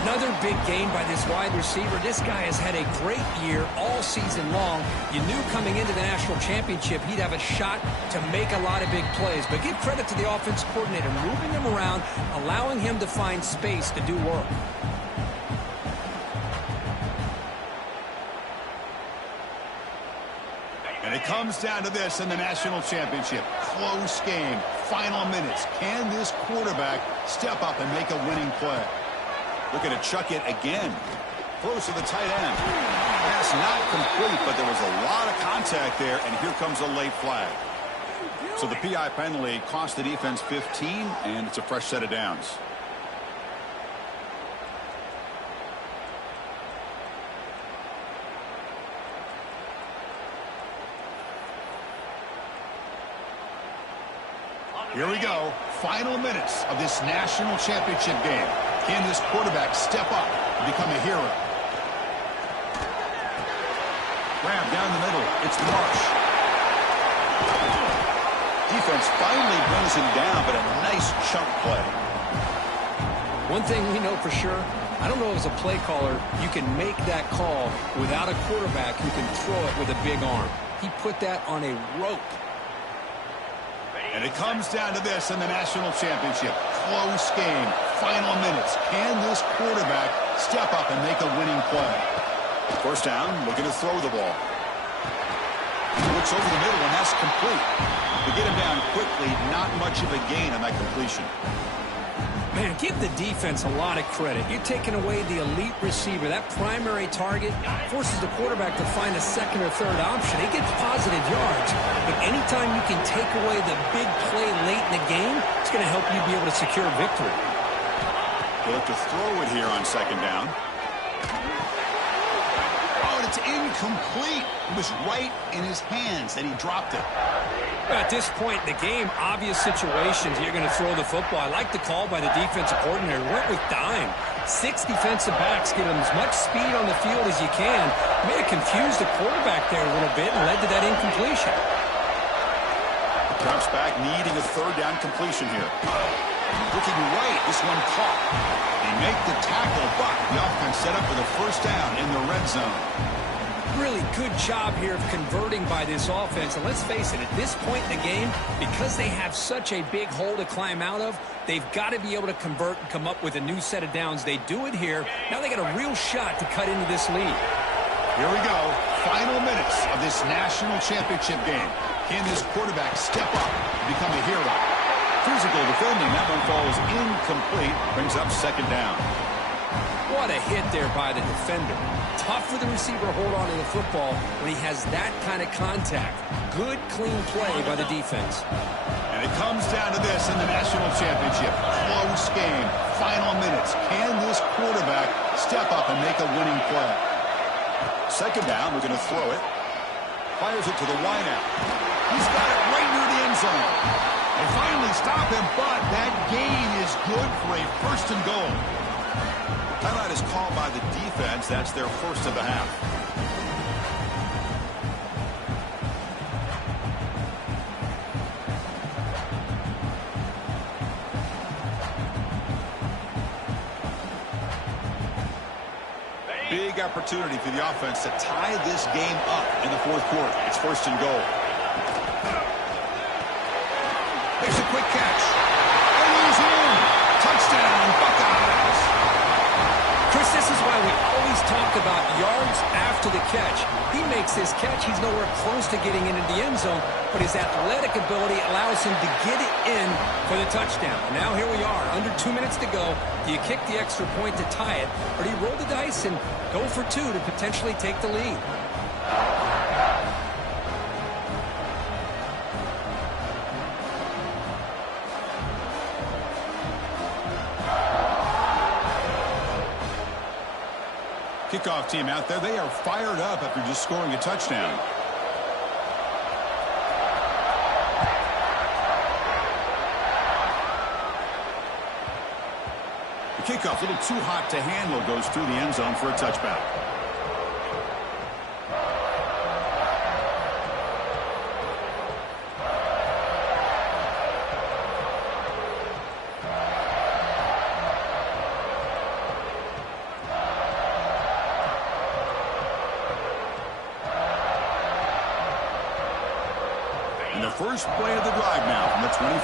Another big game by this wide receiver. This guy has had a great year all season long. You knew coming into the national championship he'd have a shot to make a lot of big plays. But give credit to the offensive coordinator, moving him around, allowing him to find space to do work. And it comes down to this in the national championship. Close game. Final minutes. Can this quarterback step up and make a winning play? Looking to chuck it again. Throws to the tight end. Pass not complete, but there was a lot of contact there, and here comes a late flag. So the PI penalty cost the defense 15, and it's a fresh set of downs. Here we go. Final minutes of this national championship game. Can this quarterback step up and become a hero? Grab down the middle. It's Marsh. Defense finally brings him down, but a nice chunk play. One thing we know for sure, I don't know as a play caller, you can make that call without a quarterback who can throw it with a big arm. He put that on a rope. And it comes down to this in the national championship. Close game. Final minutes. Can this quarterback step up and make a winning play? First down, looking to throw the ball. Looks over the middle, and that's complete. To get him down quickly, not much of a gain on that completion. Man, give the defense a lot of credit. You're taking away the elite receiver. That primary target forces the quarterback to find a second or third option. He gets positive yards, but anytime you can take away the big play late in the game, it's going to help you be able to secure victory. They look to throw it here on second down. Oh, and it's incomplete. It was right in his hands, and he dropped it. At this point in the game, obvious situations, you're going to throw the football. I like the call by the defensive coordinator. Went with dime. 6 defensive backs, give him as much speed on the field as you can. May have confused the quarterback there a little bit and led to that incompletion. Drops back, needing a third down completion here. Looking right, this one caught. They make the tackle, but the offense set up for the first down in the red zone. Really good job here of converting by this offense. And let's face it, at this point in the game, because they have such a big hole to climb out of, they've got to be able to convert and come up with a new set of downs. They do it here. Now they got a real shot to cut into this lead. Here we go. Final minutes of this national championship game. Can this quarterback step up and become a hero? Physical defending. That one falls incomplete. Brings up second down. What a hit there by the defender. Tough for the receiver to hold on to the football when he has that kind of contact. Good, clean play by the defense. And it comes down to this in the national championship. Close game. Final minutes. Can this quarterback step up and make a winning play? Second down. We're going to throw it. Fires it to the wideout. He's got it right near the end zone. They finally stop him, but that gain is good for a first and goal. Timeout is called by the defense. That's their first of the half. Big opportunity for the offense to tie this game up in the fourth quarter. It's first and goal. Makes a quick catch. And he's in. Touchdown, Buckeyes. moves after the catch. He makes this catch. He's nowhere close to getting into the end zone, but his athletic ability allows him to get it in for the touchdown. And now here we are, under 2 minutes to go. Do you kick the extra point to tie it, or do you roll the dice and go for two to potentially take the lead? Kickoff team out there, they are fired up after just scoring a touchdown. The kickoff, a little too hot to handle, goes through the end zone for a touchback. And the first play of the drive now from the 25.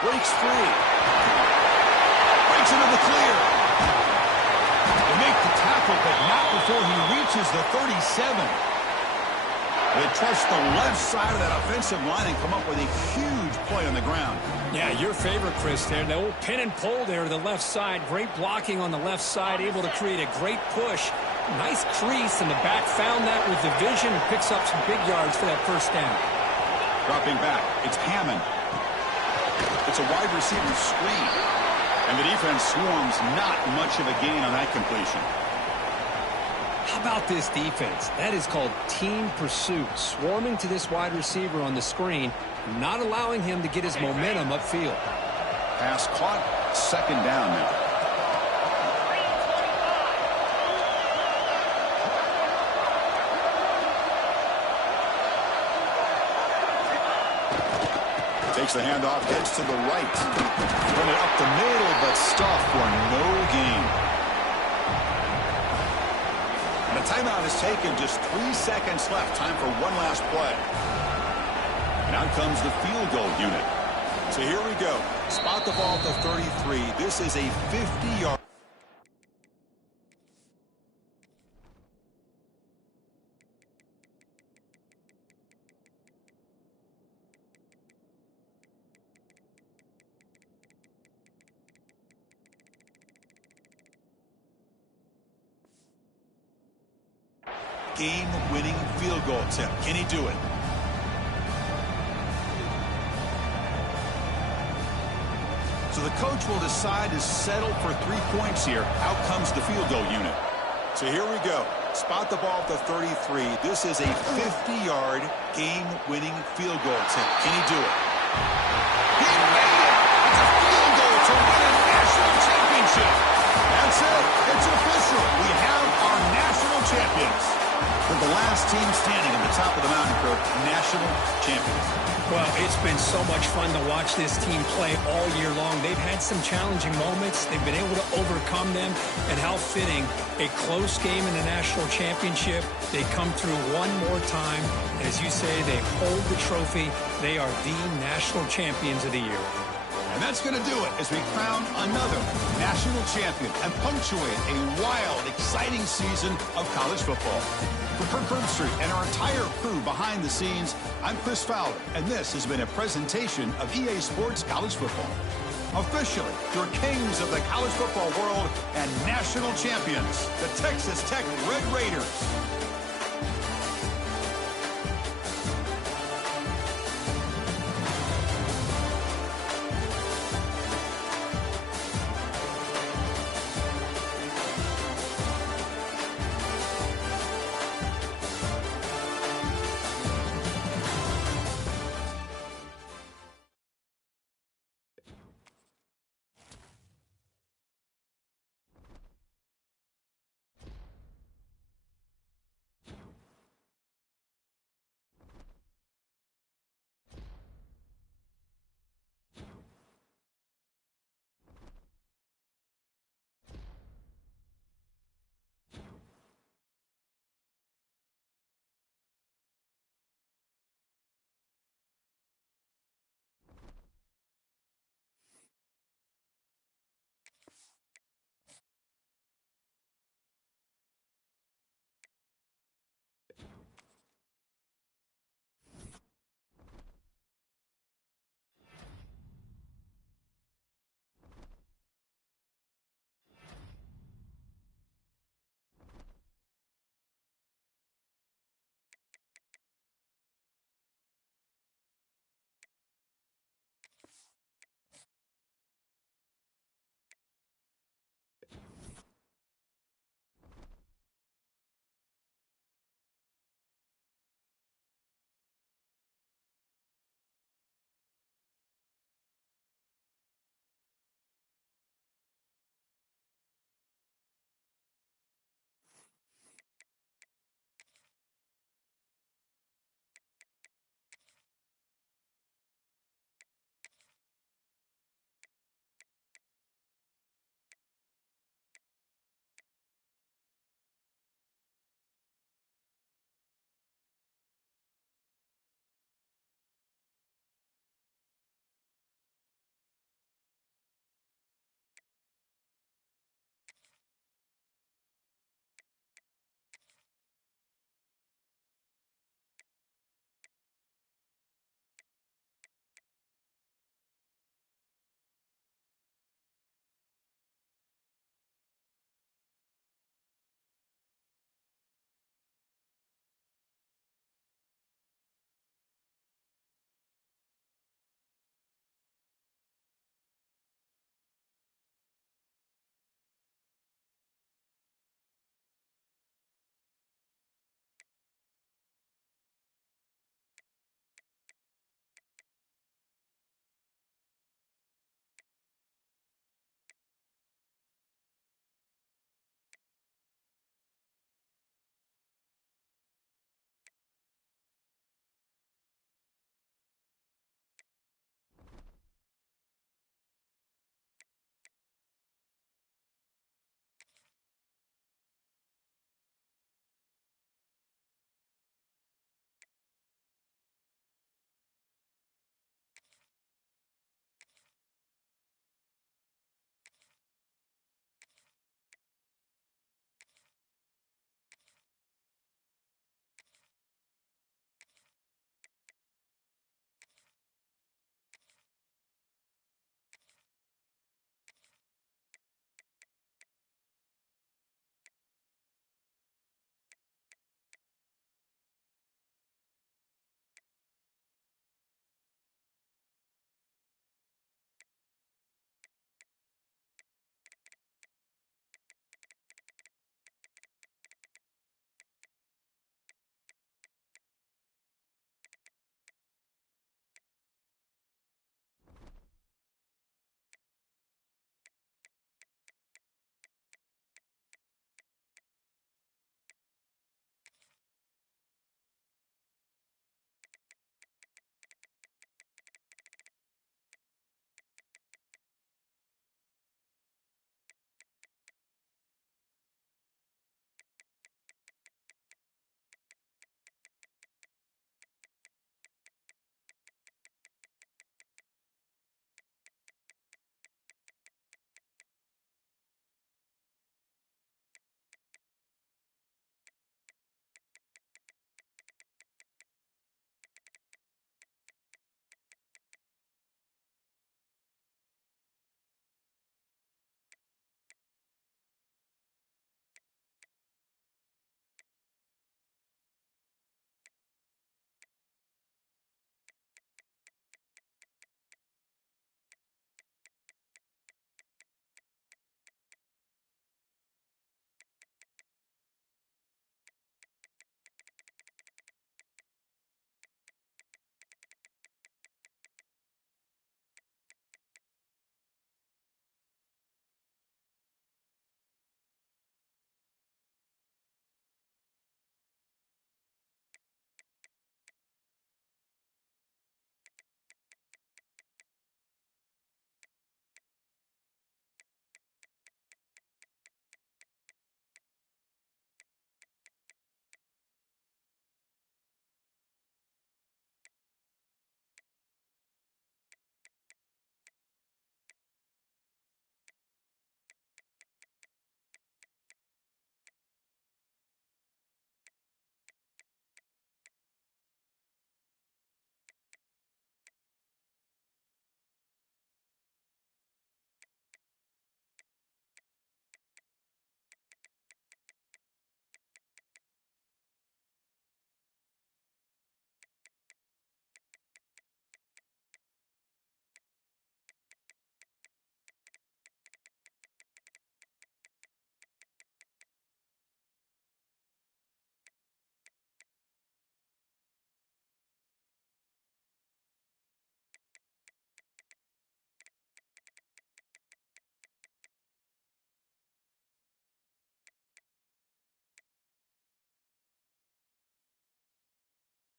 Breaks free. Breaks into the clear. They make the tackle, but not before he reaches the 37. They trust the left side of that offensive line and come up with a huge play on the ground. Yeah, your favorite, Chris, there. The old pin and pull there to the left side. Great blocking on the left side, able to create a great push. Nice crease, and the back found that with the vision and picks up some big yards for that first down. Dropping back, it's Hammond. It's a wide receiver screen. And the defense swarms, not much of a gain on that completion. How about this defense? That is called team pursuit. Swarming to this wide receiver on the screen, not allowing him to get his momentum upfield. Pass caught, second down now. Takes the handoff, gets to the right. Run it up the middle, but stuffed for no gain. And a timeout is taken, just 3 seconds left. Time for one last play. And out comes the field goal unit. So here we go. Spot the ball at the 33. This is a 50-yard. Game-winning field goal attempt. Can he do it? So the coach will decide to settle for 3 points here. Out comes the field goal unit. So here we go. Spot the ball at the 33. This is a 50-yard game-winning field goal attempt. Can he do it? He made it! It's a field goal to win a national championship. That's it. It's official. We have our national champions. They're the last team standing at the top of the mountain, Kirk, national champions. Well, it's been so much fun to watch this team play all year long. They've had some challenging moments. They've been able to overcome them. And how fitting, a close game in the national championship. They come through one more time. As you say, they hold the trophy. They are the national champions of the year. And that's going to do it as we crown another national champion and punctuate a wild, exciting season of college football. For Kirk Herbstreit and our entire crew behind the scenes, I'm Chris Fowler, and this has been a presentation of EA Sports College Football. Officially, your kings of the college football world and national champions, the Texas Tech Red Raiders.